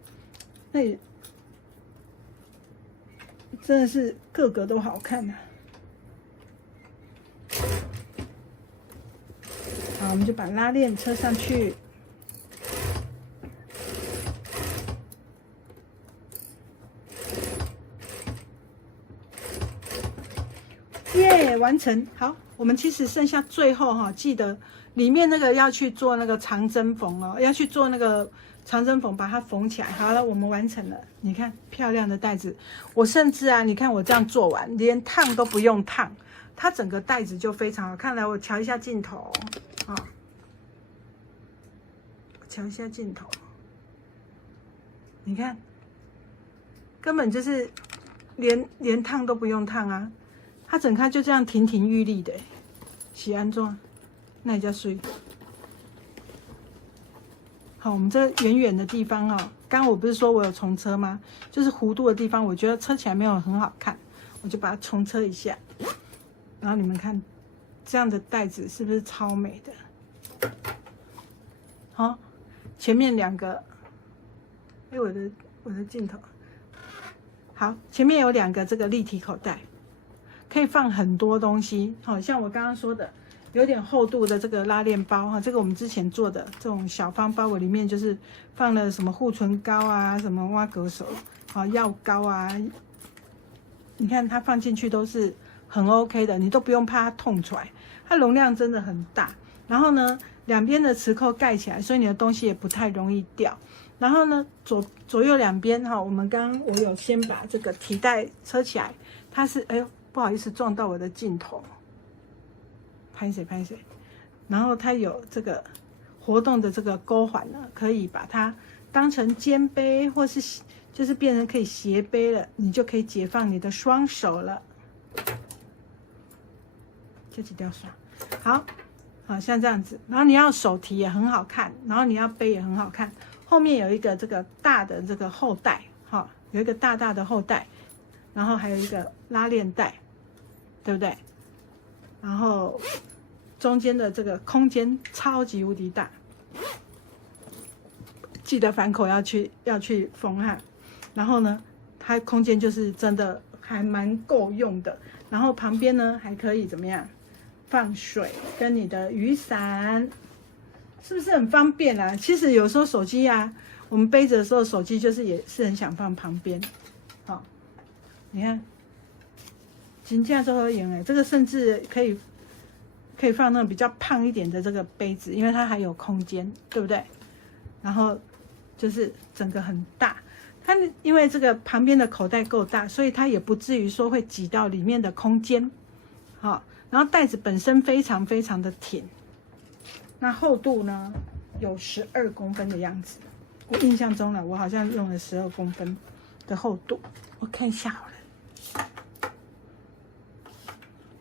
那也真的是个个都好看啊。好，我们就把拉链车上去。耶，完成。好，我们其实剩下最后哈，记得里面那个要去做那个长针缝哦，要去做那个长针缝，把它缝起来。好了，我们完成了。你看漂亮的袋子，我甚至啊，你看我这样做完，连烫都不用烫，它整个袋子就非常好看。来，我调一下镜头啊，调一下镜头，你看，根本就是连烫都不用烫啊。它整开就这样亭亭玉立的，是安怎？那也叫水。好，我们这远远的地方哦，刚刚我不是说我有重车吗？就是弧度的地方，我觉得车起来没有很好看，我就把它重车一下。然后你们看，这样的袋子是不是超美的？好，前面两个，哎，我的镜头，好，前面有两个这个立体口袋。可以放很多东西，好像我刚刚说的，有点厚度的这个拉链包哈，这个我们之前做的这种小方包，我里面就是放了什么护唇膏啊，什么挖格手啊、药膏啊，你看它放进去都是很 OK 的，你都不用怕它痛出来，它容量真的很大。然后呢，两边的磁扣盖起来，所以你的东西也不太容易掉。然后呢，左右两边哈，我有先把这个提袋车起来，它是哎呦。不好意思，撞到我的镜头，拍谁。然后它有这个活动的这个钩环呢，可以把它当成肩背，或是就是变成可以斜背了，你就可以解放你的双手了。这几条刷，好像这样子。然后你要手提也很好看，然后你要背也很好看。后面有一个这个大的这个后带，哈，有一个大的后带，然后还有一个拉链带。对不对？然后中间的这个空间超级无敌大，记得反口要去缝哈。然后呢，它空间就是真的还蛮够用的。然后旁边呢还可以怎么样？放水跟你的雨伞，是不是很方便啊？其实有时候手机啊，我们背着的时候，手机就是也是很想放旁边。好，你看。真正做好用哎，这个甚至可以放那种比较胖一点的这个杯子，因为它还有空间，对不对？然后就是整个很大，它因为这个旁边的口袋够大，所以它也不至于说会挤到里面的空间。好，然后袋子本身非常非常的挺，那厚度呢有12公分的样子，我印象中呢，我好像用了12公分的厚度，我看一下好了。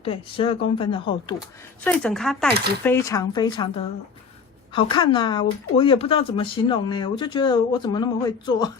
对，12公分的厚度，所以整咖袋子非常非常的好看呐、我也不知道怎么形容呢，我就觉得我怎么那么会做，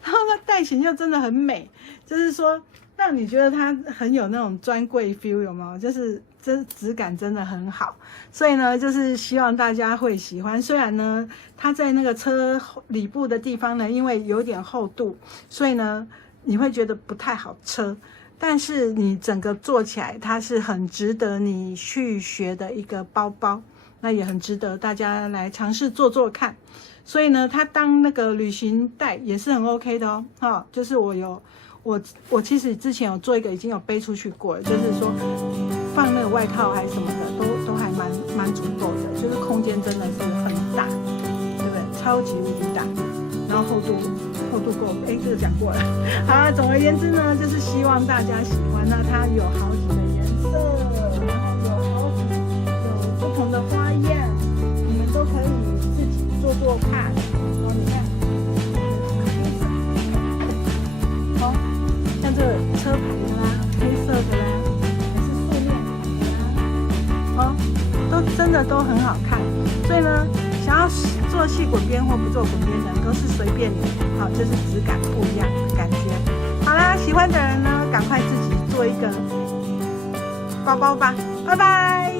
然后那袋型又真的很美，就是说让你觉得它很有那种专柜 feel， 有没有？就是这质感真的很好，所以呢，就是希望大家会喜欢。虽然呢，它在那个车里部的地方呢，因为有点厚度，所以呢，你会觉得不太好车。但是你整个做起来，它是很值得你去学的一个包包，那也很值得大家来尝试做看。所以呢，它当那个旅行袋也是很 OK 的哦。哈，就是我其实之前有做一个已经有背出去过了，就是说放那个外套还是什么的，都还蛮足够的，就是空间真的是很大，对不对？超级无敌大，然后厚度够，哎，这个讲过了。好了，总而言之呢，就是希望大家喜欢。那它有好几个颜色，然后有不同的花样，你们都可以自己做看。然后你看，好，像这个车牌的啦，黑色的啦，还是塑料的啦，都真的都很好看。所以呢，想要做细滚边或不做滚边的人，都是随便你，好，就是质感不一样的感觉。好啦，喜欢的人呢，赶快自己做一个包包吧，拜拜。